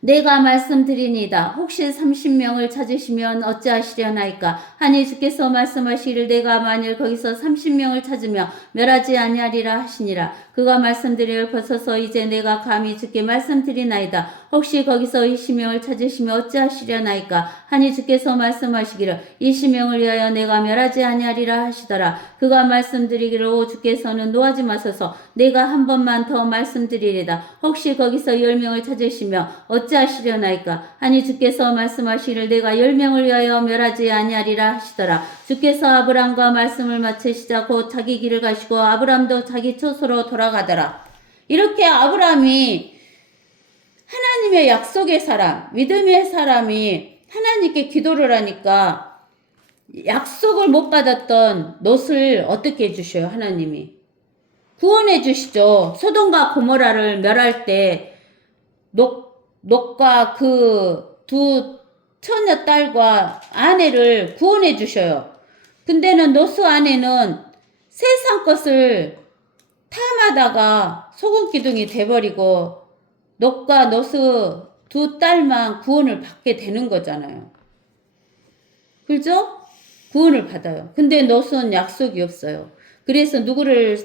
내가 말씀드리니다. 혹시 30명을 찾으시면 어찌하시려나이까 하니 주께서 말씀하시기를 내가 만일 거기서 30명을 찾으며 멸하지 아니하리라 하시니라. 그가 말씀드리를 벗어서 이제 내가 감히 주께 말씀드리나이다. 혹시 거기서 20명을 찾으시면 어찌하시려나이까 하니 주께서 말씀하시기를 20명을 위하여 내가 멸하지 아니하리라 하시더라. 그가 말씀드리기를 오 주께서는 노하지 마소서 내가 한 번만 더 말씀드리리다. 혹시 거기서 10명을 찾으시며 어찌하시려나이까? 하니 주께서 말씀하시기를 내가 10명을 위하여 멸하지 아니하리라 하시더라. 주께서 아브람과 말씀을 마치시자 곧 자기 길을 가시고 아브람도 자기 처소로 돌아가더라. 이렇게 아브람이 하나님의 약속의 사람, 믿음의 사람이 하나님께 기도를 하니까 약속을 못 받았던 롯을 어떻게 해주셔요? 하나님이 구원해 주시죠. 소돔과 고모라를 멸할 때 롯과 그 두 처녀 딸과 아내를 구원해 주셔요. 근데는 롯의 아내는 세상 것을 탐하다가 소금 기둥이 돼버리고 롯과 롯의 두 딸만 구원을 받게 되는 거잖아요. 그죠? 구원을 받아요. 근데 롯은 약속이 없어요. 그래서 누구를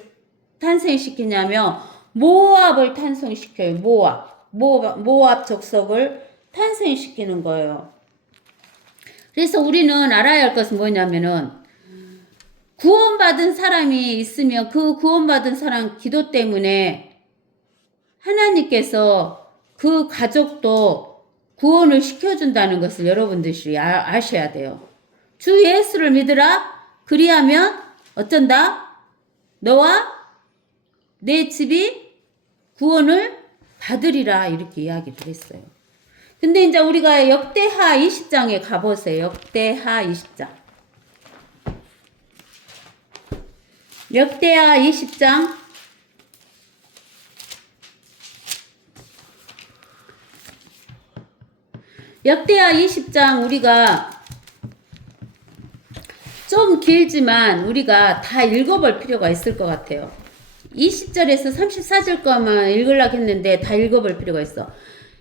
탄생시키냐면 모압을 탄생시켜요. 모압 족속을 탄생시키는 거예요. 그래서 우리는 알아야 할 것은 뭐냐면은 구원받은 사람이 있으면 그 구원받은 사람 기도 때문에 하나님께서 그 가족도 구원을 시켜준다는 것을 여러분들이 아셔야 돼요. 주 예수를 믿으라. 그리하면 어쩐다? 너와 내 집이 구원을 받으리라. 이렇게 이야기를 했어요. 근데 이제 우리가 역대하 20장에 가보세요. 역대하 20장. 역대하 20장. 역대하 20장 우리가 좀 길지만 우리가 다 읽어볼 필요가 있을 것 같아요. 20절에서 34절 거만 읽으려고 했는데 다 읽어볼 필요가 있어.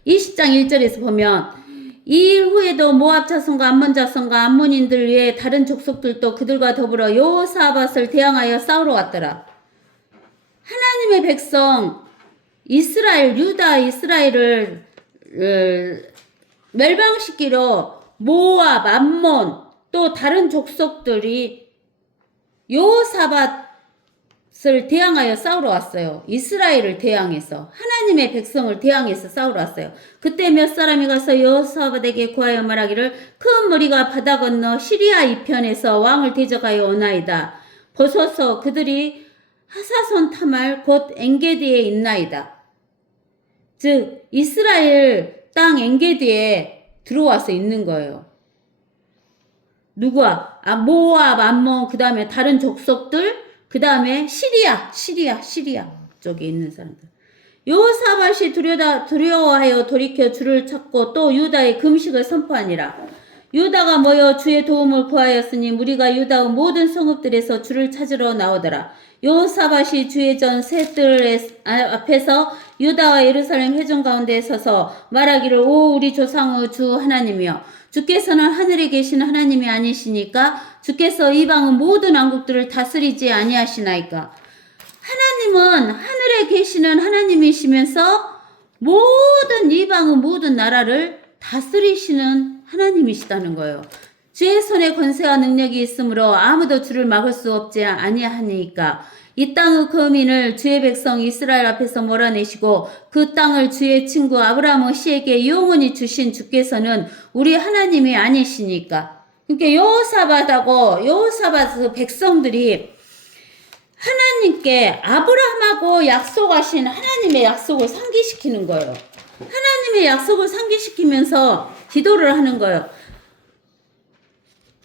20장 1절에서 보면 이 일 후에도 모압 자손과 암몬 자손과 암몬인들 외에 다른 족속들도 그들과 더불어 여호사밧을 대항하여 싸우러 왔더라. 하나님의 백성 이스라엘, 유다 이스라엘을 멸망시키러 모압, 암몬 또 다른 족속들이 여호사밧을 대항하여 싸우러 왔어요. 이스라엘을 대항해서 하나님의 백성을 대항해서 싸우러 왔어요. 그때 몇 사람이 가서 여호사밧에게 구하여 말하기를 큰 무리가 바다 건너 시리아 이편에서 왕을 대적하여 오나이다. 보소서 그들이 하사손 타말 곧 엔게디에 있나이다. 즉 이스라엘 땅 엔게디에 들어와서 있는 거예요. 누구야? 모압, 암몬, 그 다음에 다른 족속들, 그 다음에 시리아 쪽에 있는 사람들. 여호사밧이 두려워하여 돌이켜 주를 찾고 또 유다의 금식을 선포하니라. 유다가 모여 주의 도움을 구하였으니 무리가 유다의 모든 성읍들에서 주를 찾으러 나오더라. 여호사밧이 주의 전 셋들 앞에서 유다와 예루살렘 회중 가운데 서서 말하기를 오 우리 조상의 주 하나님이여 주께서는 하늘에 계신 하나님이 아니시니까 주께서 이방의 모든 왕국들을 다스리지 아니하시나이까. 하나님은 하늘에 계시는 하나님이시면서 모든 이방의 모든 나라를 다스리시는 하나님이시다는 거예요. 주의 손에 권세와 능력이 있으므로 아무도 주를 막을 수 없지 아니하니까. 이 땅의 거민을 주의 백성 이스라엘 앞에서 몰아내시고 그 땅을 주의 친구 아브라함의 씨에게 영원히 주신 주께서는 우리 하나님이 아니시니까. 그러니까 여호사밧 백성들이 하나님께 아브라함하고 약속하신 하나님의 약속을 상기시키는 거예요. 하나님의 약속을 상기시키면서 기도를 하는 거예요.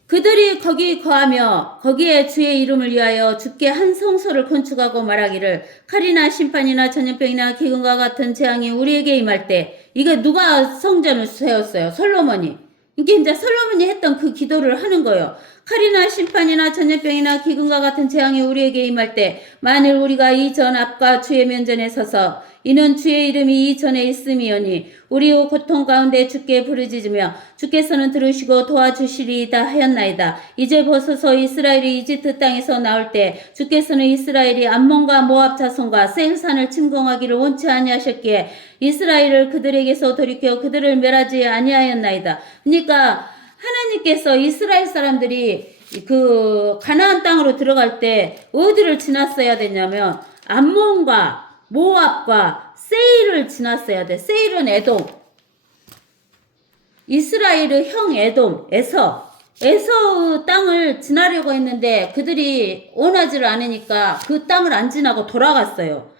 그들이 거기 거하며 거기에 주의 이름을 위하여 주께 한 성소를 건축하고 말하기를 칼이나 심판이나 전염병이나 기근과 같은 재앙이 우리에게 임할 때 이게 누가 성전을 세웠어요? 솔로몬이. 이게 이제 솔로몬이 했던 그 기도를 하는 거예요. 칼이나 심판이나 전염병이나 기근과 같은 재앙이 우리에게 임할 때 만일 우리가 이 전 앞과 주의 면전에 서서 이는 주의 이름이 이 전에 있음이오니 우리의 고통 가운데 주께 부르짖으며 주께서는 들으시고 도와주시리이다 하였나이다. 이제 보소서 이스라엘이 이집트 땅에서 나올 때 주께서는 이스라엘이 암몬과 모압 자손과 세일산을 침공하기를 원치 아니하셨기에 이스라엘을 그들에게서 돌이켜 그들을 멸하지 아니하였나이다. 그러니까 하나님께서 이스라엘 사람들이 그 가나안 땅으로 들어갈 때 어디를 지났어야 되냐면 암몬과 모압과 세일을 지났어야 돼. 세일은 에돔. 이스라엘의 형 에돔, 에서의 땅을 지나려고 했는데 그들이 원하지를 않으니까 그 땅을 안 지나고 돌아갔어요.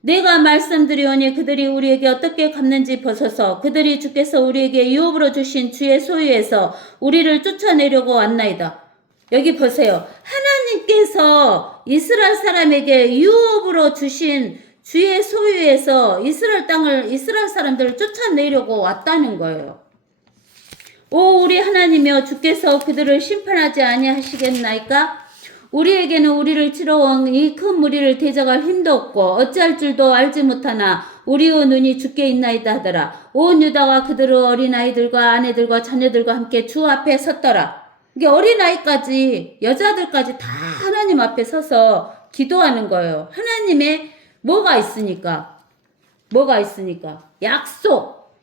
내가 말씀드리오니 그들이 우리에게 어떻게 갚는지 보소서. 그들이 주께서 우리에게 유업으로 주신 주의 소유에서 우리를 쫓아내려고 왔나이다. 여기 보세요. 하나님께서 이스라엘 사람에게 유업으로 주신 주의 소유에서 이스라엘 사람들을 쫓아내려고 왔다는 거예요. 오 우리 하나님이여 주께서 그들을 심판하지 아니하시겠나이까? 우리에게는 우리를 치러 온 이 큰 무리를 대적할 힘도 없고 어찌할 줄도 알지 못하나 우리의 눈이 주께 있나이다 하더라. 온 유다가 그들의 어린아이들과 아내들과 자녀들과 함께 주 앞에 섰더라. 이게 어린아이까지 여자들까지 다 하나님 앞에 서서 기도하는 거예요. 하나님의 뭐가 있으니까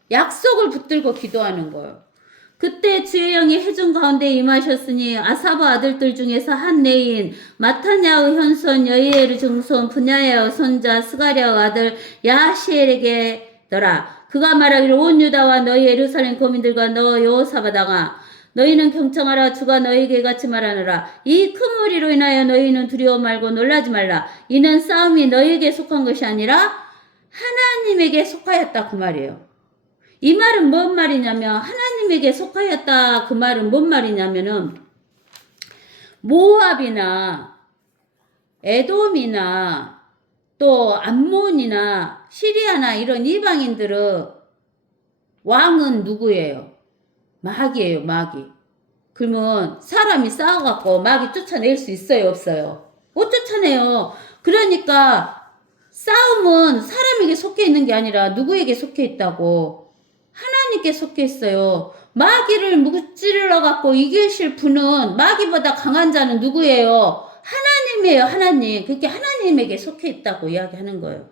약속을 붙들고 기도하는 거예요. 그때 주의 영이 회중 가운데 임하셨으니 아사바 아들들 중에서 한 내인 마타냐의 현손 여이엘의 증손 분야의 손자 스가랴의 아들 야시엘에게더라. 그가 말하기를 온 유다와 너희 예루살렘 거민들과 너 여호사바다가 너희는 경청하라. 주가 너희에게 같이 말하노라. 이 큰 무리로 인하여 너희는 두려워 말고 놀라지 말라. 이는 싸움이 너희에게 속한 것이 아니라 하나님에게 속하였다 그 말이에요. 이 말은 뭔 말이냐면 하나님에게 속하였다 그 말은 뭔 말이냐면은 모압이나 에돔이나 또 암몬이나 시리아나 이런 이방인들의 왕은 누구예요? 마귀예요, 마귀. 그러면 사람이 싸워갖고 마귀 쫓아낼 수 있어요, 없어요? 못 쫓아내요. 그러니까 싸움은 사람에게 속해 있는 게 아니라 누구에게 속해 있다고? 하나님께 속해 있어요. 마귀를 무찌르러 갖고 이기실 분은 마귀보다 강한 자는 누구예요? 하나님이에요, 하나님. 그렇게 하나님에게 속해 있다고 이야기하는 거예요.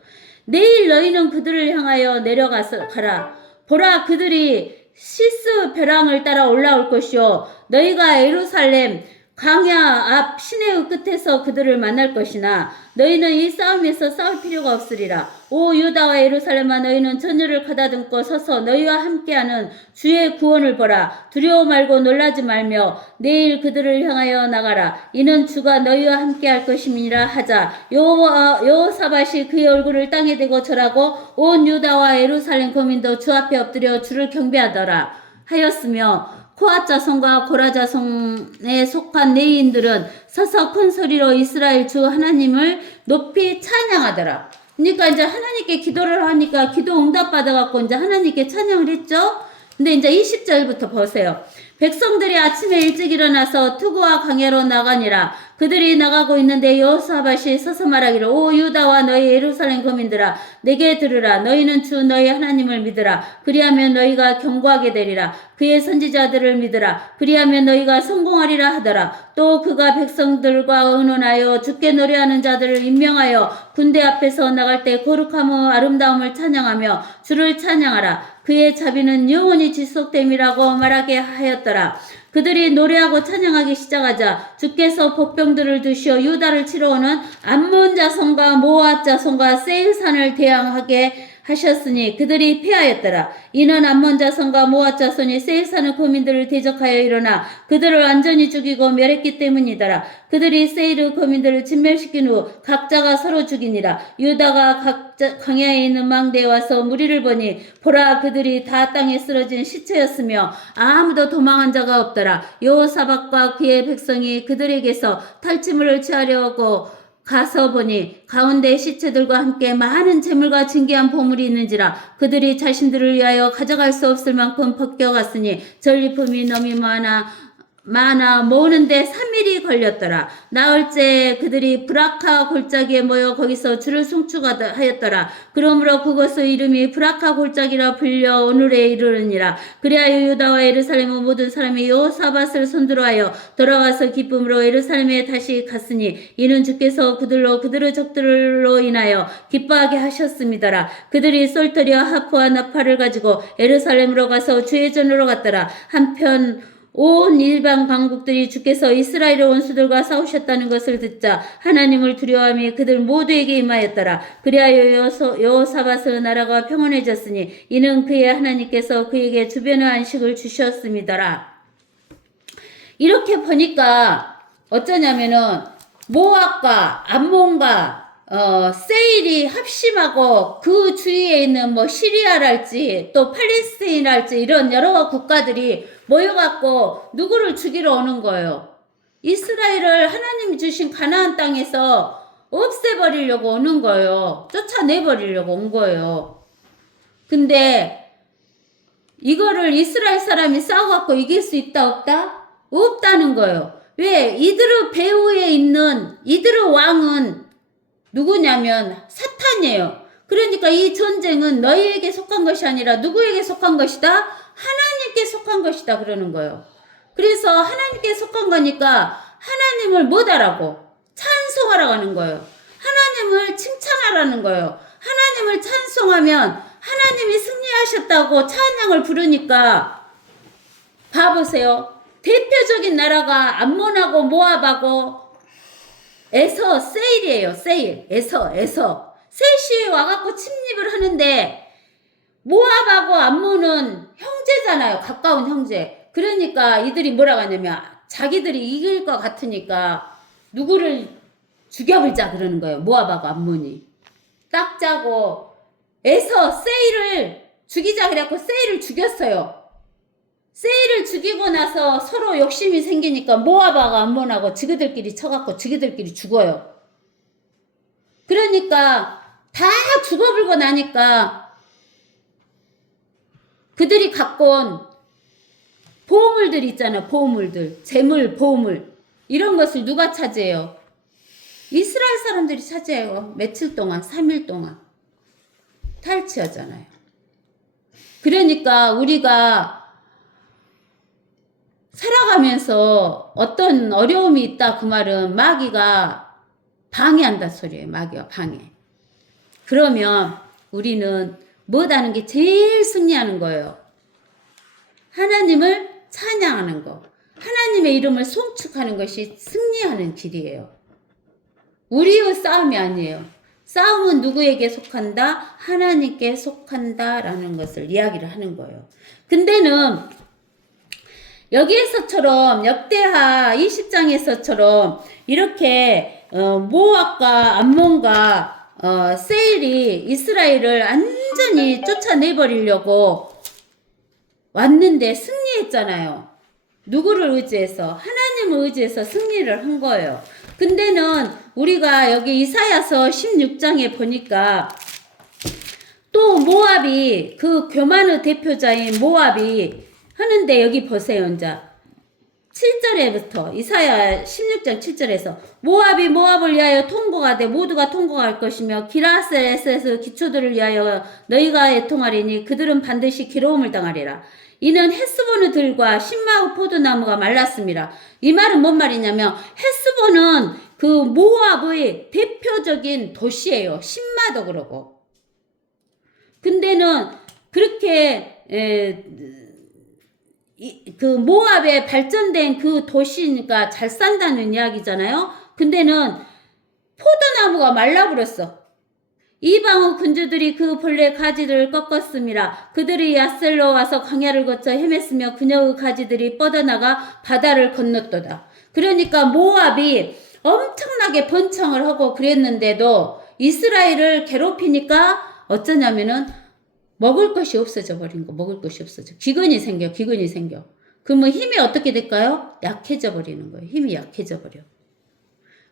내일 너희는 그들을 향하여 내려가서 가라. 보라, 그들이 시스 벼랑을 따라 올라올 것이요. 너희가 예루살렘 광야 앞 시내의 끝에서 그들을 만날 것이나 너희는 이 싸움에서 싸울 필요가 없으리라. 오 유다와 예루살렘아 너희는 전율을 가다듬고 서서 너희와 함께하는 주의 구원을 보라. 두려워 말고 놀라지 말며 내일 그들을 향하여 나가라. 이는 주가 너희와 함께할 것임이라 하자. 여호사밧이 그의 얼굴을 땅에 대고 절하고 온 유다와 예루살렘 거민도 주 앞에 엎드려 주를 경배하더라 하였으며 코앗 자손과 고라 자손에 속한 레위인들은 서서 큰 소리로 이스라엘 주 하나님을 높이 찬양하더라. 그러니까 이제 하나님께 기도를 하니까 기도 응답 받아갖고 이제 하나님께 찬양을 했죠. 근데 이제 20절부터 보세요. 백성들이 아침에 일찍 일어나서 투구와 광야로 나가니라. 그들이 나가고 있는데 여호사밧이 서서 말하기를 오 유다와 너희 예루살렘 거민들아 내게 들으라. 너희는 주 너희 하나님을 믿으라. 그리하면 너희가 견고하게 되리라. 그의 선지자들을 믿으라. 그리하면 너희가 성공하리라 하더라. 또 그가 백성들과 의논하여 주께 노래하는 자들을 임명하여 군대 앞에서 나갈 때 거룩함의 아름다움을 찬양하며 주를 찬양하라. 그의 자비는 영원히 지속됨이라고 말하게 하였더라. 그들이 노래하고 찬양하기 시작하자 주께서 복병들을 두시어 유다를 치러 오는 암몬 자손과 모압 자손과 세일산을 대항하게 하셨으니 그들이 패하였더라. 이는 암몬 자손과 모압 자손이 세일산의 거민들을 대적하여 일어나 그들을 완전히 죽이고 멸했기 때문이더라. 그들이 세일의 거민들을 진멸시킨 후 각자가 서로 죽이니라. 유다가 각자 광야에 있는 망대에 와서 무리를 보니 보라 그들이 다 땅에 쓰러진 시체였으며 아무도 도망한 자가 없더라. 여호사밧과 그의 백성이 그들에게서 탈취물을 취하려고 가서 보니 가운데 시체들과 함께 많은 재물과 진귀한 보물이 있는지라. 그들이 자신들을 위하여 가져갈 수 없을 만큼 벗겨갔으니 전리품이 너무 많아 모으는데 3일이 걸렸더라. 나흘째 그들이 브라카 골짜기에 모여 거기서 주를 송축하였더라. 그러므로 그것의 이름이 브라카 골짜기라 불려 오늘에 이르느니라. 그리하여 유다와 예루살렘의 모든 사람이 여호사밧을 손들어하여 돌아와서 기쁨으로 예루살렘에 다시 갔으니 이는 주께서 그들의 적들로 인하여 기뻐하게 하셨음이더라. 그들이 쏠터리와 하프와 나팔을 가지고 예루살렘으로 가서 주의 전으로 갔더라. 한편 온 일방 강국들이 주께서 이스라엘의 원수들과 싸우셨다는 것을 듣자 하나님을 두려워하며 그들 모두에게 임하였더라. 그리하여 여호사밧의 나라가 평온해졌으니 이는 그의 하나님께서 그에게 주변의 안식을 주셨음이더라. 이렇게 보니까 어쩌냐면은 모압과 암몬과 세일이 합심하고 그 주위에 있는 뭐 시리아랄지 또 팔레스타인랄지 이런 여러 국가들이 모여갖고 누구를 죽이러 오는 거예요. 이스라엘을 하나님이 주신 가나안 땅에서 없애버리려고 오는 거예요. 쫓아내버리려고 온 거예요. 근데 이거를 이스라엘 사람이 싸워갖고 이길 수 있다 없다? 없다는 거예요. 왜? 이들의 배후에 있는 이들의 왕은 누구냐면 사탄이에요. 그러니까 이 전쟁은 너희에게 속한 것이 아니라 누구에게 속한 것이다? 하나님께 속한 것이다 그러는 거예요. 그래서 하나님께 속한 거니까 하나님을 뭐하라고? 찬송하라고 하는 거예요. 하나님을 칭찬하라는 거예요. 하나님을 찬송하면 하나님이 승리하셨다고 찬양을 부르니까 봐보세요. 대표적인 나라가 암몬하고 모압하고 세일이에요. 세일. 셋이 와갖고 침입을 하는데 모압하고 암몬은 형제잖아요. 가까운 형제. 그러니까 이들이 뭐라고 하냐면 자기들이 이길 것 같으니까 누구를 죽여버리자 그러는 거예요. 모압하고 암몬이. 딱 짜고 세일을 죽이자 그래갖고 세일을 죽였어요. 세일을 죽이고 나서 서로 욕심이 생기니까 모압하고 암몬하고 지그들끼리 쳐갖고 지그들끼리 죽어요. 그러니까 다 죽어불고 나니까 그들이 갖고 온 보물들 있잖아. 보물들. 재물, 보물. 이런 것을 누가 차지해요? 이스라엘 사람들이 차지해요. 며칠 동안, 3일 동안. 탈취하잖아요. 그러니까 우리가 살아가면서 어떤 어려움이 있다 그 말은 마귀가 방해한다 소리예요. 마귀가 방해. 그러면 우리는 뭐하는 게 제일 승리하는 거예요. 하나님을 찬양하는 거. 하나님의 이름을 송축하는 것이 승리하는 길이에요. 우리의 싸움이 아니에요. 싸움은 누구에게 속한다? 하나님께 속한다라는 것을 이야기를 하는 거예요. 근데는 여기에서처럼 역대하 20장에서처럼 이렇게 모압과 암몬과 세일이 이스라엘을 완전히 쫓아내버리려고 왔는데 승리했잖아요. 누구를 의지해서? 하나님을 의지해서 승리를 한 거예요. 근데는 우리가 여기 이사야서 16장에 보니까 또 모압이 그 교만의 대표자인 모압이 하는데 여기 보세요. 이제 7절에부터 이사야 16장 7절에서 모압이 모압을 위하여 통곡하되 모두가 통곡할 것이며 기라셀에서 기초들을 위하여 너희가 애통하리니 그들은 반드시 괴로움을 당하리라. 이는 헷스본의 들과 신마의 포도나무가 말랐습니다. 이 말은 뭔 말이냐면 헷스본은 그 모압의 대표적인 도시예요. 신마도 그러고. 근데는 그렇게 그 모압에 발전된 그 도시니까 잘 산다는 이야기잖아요. 근데는 포도나무가 말라버렸어. 이방의 군주들이 그 본래 가지들을 꺾었습니다. 그들이 야셀로 와서 광야를 거쳐 헤맸으며 그녀의 가지들이 뻗어나가 바다를 건넜도다. 그러니까 모압이 엄청나게 번창을 하고 그랬는데도 이스라엘을 괴롭히니까 어쩌냐면은 먹을 것이 없어져 버린 거. 먹을 것이 없어져. 기근이 생겨. 그러면 힘이 어떻게 될까요? 약해져 버리는 거예요. 힘이 약해져 버려.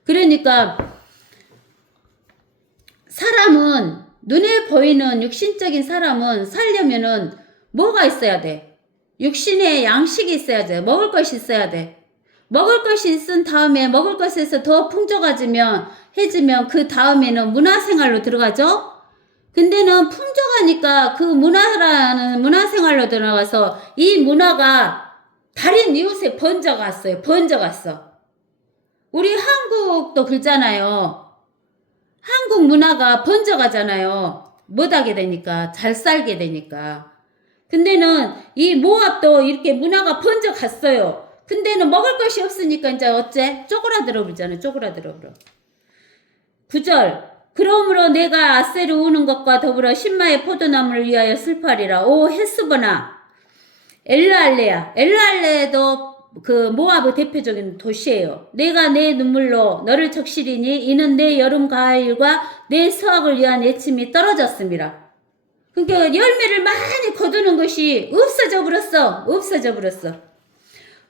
그러니까 사람은 눈에 보이는 육신적인 사람은 살려면은 뭐가 있어야 돼? 육신에 양식이 있어야 돼. 먹을 것이 있어야 돼. 먹을 것이 있은 다음에 먹을 것에서 더 풍족해지면 그 다음에는 문화생활로 들어가죠. 근데는 풍족하니까 그 문화생활로 들어가서 이 문화가 다른 이웃에 번져갔어. 우리 한국도 그러잖아요. 한국 문화가 번져가잖아요. 못하게 되니까, 잘 살게 되니까. 근데는 이 모압도 이렇게 문화가 번져 갔어요. 근데는 먹을 것이 없으니까 이제 어째? 쪼그라들어 버리잖아요. 쪼그라들어 버려. 9절. 그러므로 내가 아셀을 우는 것과 더불어 신마의 포도나무를 위하여 슬퍼하리라. 오 헤스보나 엘라알레야. 엘라알레도 그 모압의 대표적인 도시예요. 내가 내 눈물로 너를 적시리니 이는 내 여름 가을과 내 수확을 위한 애침이 떨어졌습니다. 그러니까 열매를 많이 거두는 것이 없어져 버렸어. 없어져 버렸어.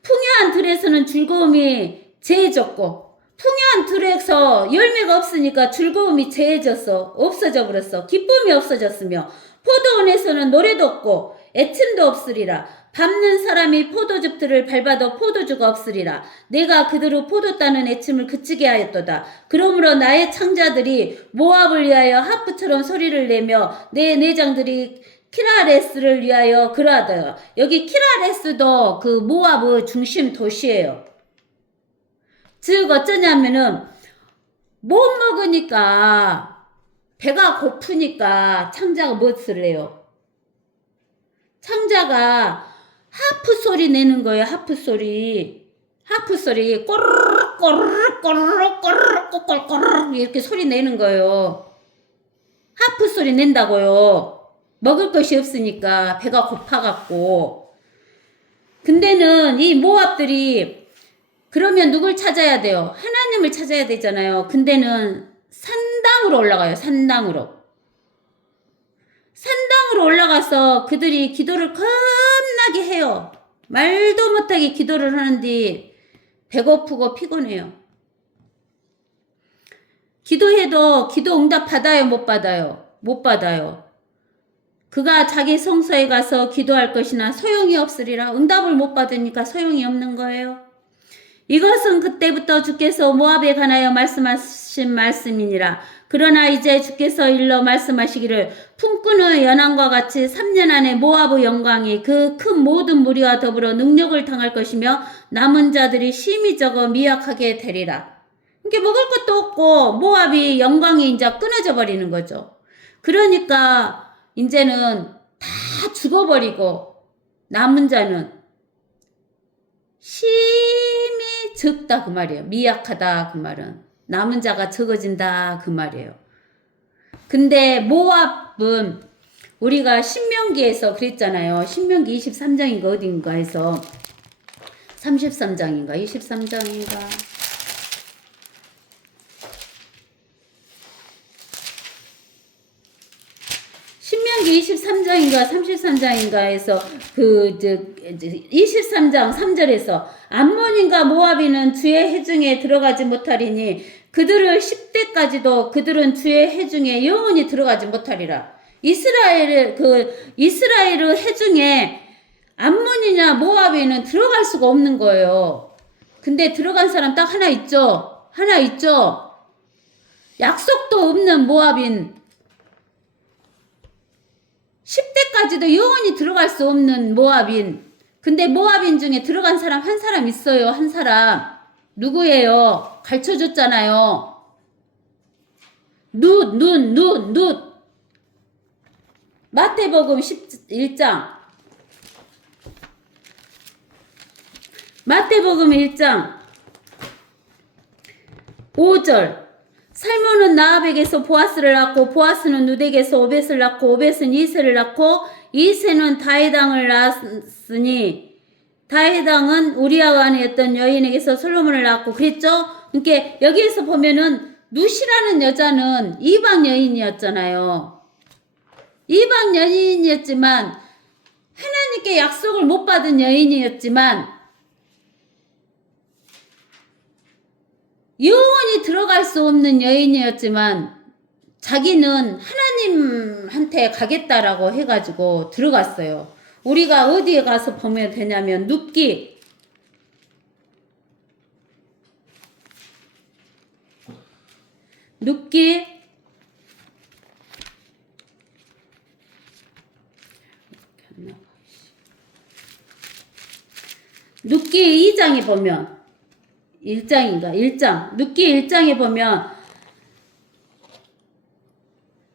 풍요한 들에서는 즐거움이 제해졌고 풍요한 들에서 열매가 없으니까 즐거움이 제해졌어. 없어져 버렸어. 기쁨이 없어졌으며 포도원에서는 노래도 없고 애침도 없으리라. 밟는 사람이 포도즙들을 밟아도 포도주가 없으리라. 내가 그대로 포도 따는 애침을 그치게 하였도다. 그러므로 나의 창자들이 모압을 위하여 하프처럼 소리를 내며 내 내장들이 키라레스를 위하여 그러하다. 여기 키라레스도 그 모압의 중심 도시예요. 즉 어쩌냐면은 못 먹으니까 배가 고프니까 창자가 무엇을 해요? 창자가 하프 소리 내는 거예요. 하프 소리. 하프 소리 꼬르륵 꼬르륵 꼬르륵 꼬르륵 꼬르륵 꼬르륵 이렇게 소리 내는 거예요. 하프 소리 낸다고요. 먹을 것이 없으니까 배가 고파갖고. 근데는 이 모압들이 그러면 누굴 찾아야 돼요? 하나님을 찾아야 되잖아요. 근데는 산당으로 올라가요. 산당으로. 산당으로 올라가서 그들이 기도를 겁나게 해요. 말도 못하게 기도를 하는데 배고프고 피곤해요. 기도해도 기도 응답 받아요? 못 받아요? 못 받아요. 그가 자기 성소에 가서 기도할 것이나 소용이 없으리라. 응답을 못 받으니까 소용이 없는 거예요. 이것은 그때부터 주께서 모압에 관하여 말씀하신 말씀이니라. 그러나 이제 주께서 일러 말씀하시기를 품꾼의 연한과 같이 3년 안에 모압의 영광이 그 큰 모든 무리와 더불어 능력을 당할 것이며 남은 자들이 심히 적어 미약하게 되리라. 이게 먹을 것도 없고 모압이 영광이 이제 끊어져 버리는 거죠. 그러니까 이제는 다 죽어버리고 남은 자는 심히 적다 그 말이에요. 미약하다 그 말은. 남은 자가 적어진다 그 말이에요. 근데 모압은 우리가 신명기에서 그랬잖아요. 신명기 23장인가 어딘가에서 33장인가 23장인가 신명기 23장인가 33장인가에서 23장 3절에서 암몬인과 모압인은 주의 해중에 들어가지 못하리니 그들을 10대까지도 그들은 주의 해중에 영원히 들어가지 못하리라. 이스라엘의 해중에 암몬이나 모압인은 들어갈 수가 없는 거예요. 근데 들어간 사람 딱 하나 있죠. 하나 있죠. 약속도 없는 모압인 10대까지도 영원히 들어갈 수 없는 모압인. 근데 모압인 중에 들어간 사람 한 사람 있어요. 한 사람. 누구예요? 가르쳐줬잖아요. 룻. 마태복음 1장. 마태복음 1장 5절. 살몬은 나압에게서 보아스를 낳고 보아스는 룻에게서 오벳을 낳고 오벳은 이새를 낳고 이새는 다이당을 낳았으니 다이당은 우리아가 아내였던 여인에게서 솔로몬을 낳았고 그랬죠. 그러니까 여기에서 보면은 룻이라는 여자는 이방 여인이었잖아요. 이방 여인이었지만 하나님께 약속을 못 받은 여인이었지만 영원히 들어갈 수 없는 여인이었지만 자기는 하나님한테 가겠다라고 해가지고 들어갔어요. 우리가 어디에 가서 보면 되냐면 룻기 룻기 2장에 보면 1장 룻기 1장에 보면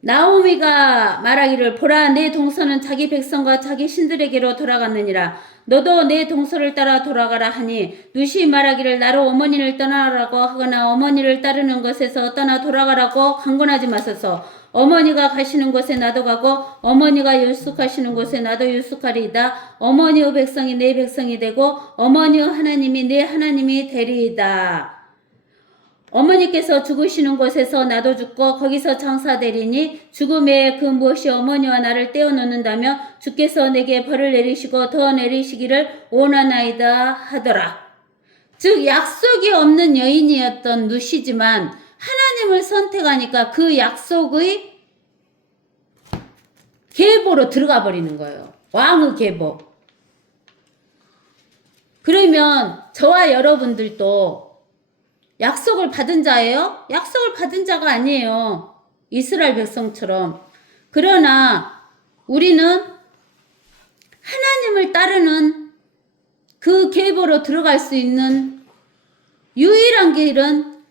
나오미가 말하기를 보라 내 동서는 자기 백성과 자기 신들에게로 돌아갔느니라. 너도 내 동서를 따라 돌아가라 하니 누시 말하기를 나로 어머니를 떠나라고 하거나 어머니를 따르는 것에서 떠나 돌아가라고 강권하지 마소서. 어머니가 가시는 곳에 나도 가고 어머니가 유숙하시는 곳에 나도 유숙하리이다. 어머니의 백성이 내 백성이 되고 어머니의 하나님이 내 하나님이 되리이다. 어머니께서 죽으시는 곳에서 나도 죽고 거기서 장사되리니 죽음에 그 무엇이 어머니와 나를 떼어놓는다며 주께서 내게 벌을 내리시고 더 내리시기를 원하나이다 하더라. 즉 약속이 없는 여인이었던 누시지만 하나님을 선택하니까 그 약속의 계보로 들어가 버리는 거예요. 왕의 계보. 그러면 저와 여러분들도 약속을 받은 자예요? 약속을 받은 자가 아니에요. 이스라엘 백성처럼. 그러나 우리는 하나님을 따르는 그 계보로 들어갈 수 있는 유일한 길은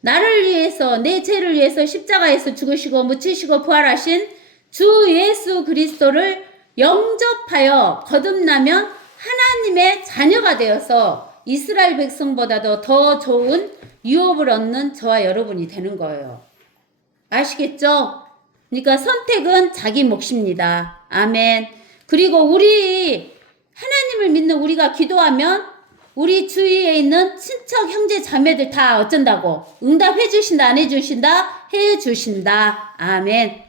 나를 위해서 내 죄를 위해서 십자가에서 죽으시고 묻히시고 부활하신 주 예수 그리스도를 영접하여 거듭나면 하나님의 자녀가 되어서 이스라엘 백성보다도 더 좋은 유업을 얻는 저와 여러분이 되는 거예요. 아시겠죠? 그러니까 선택은 자기 몫입니다. 아멘. 그리고 우리 하나님을 믿는 우리가 기도하면 우리 주위에 있는 친척 형제 자매들 다 어쩐다고? 응답해 주신다 안 해 주신다? 해 주신다. 아멘.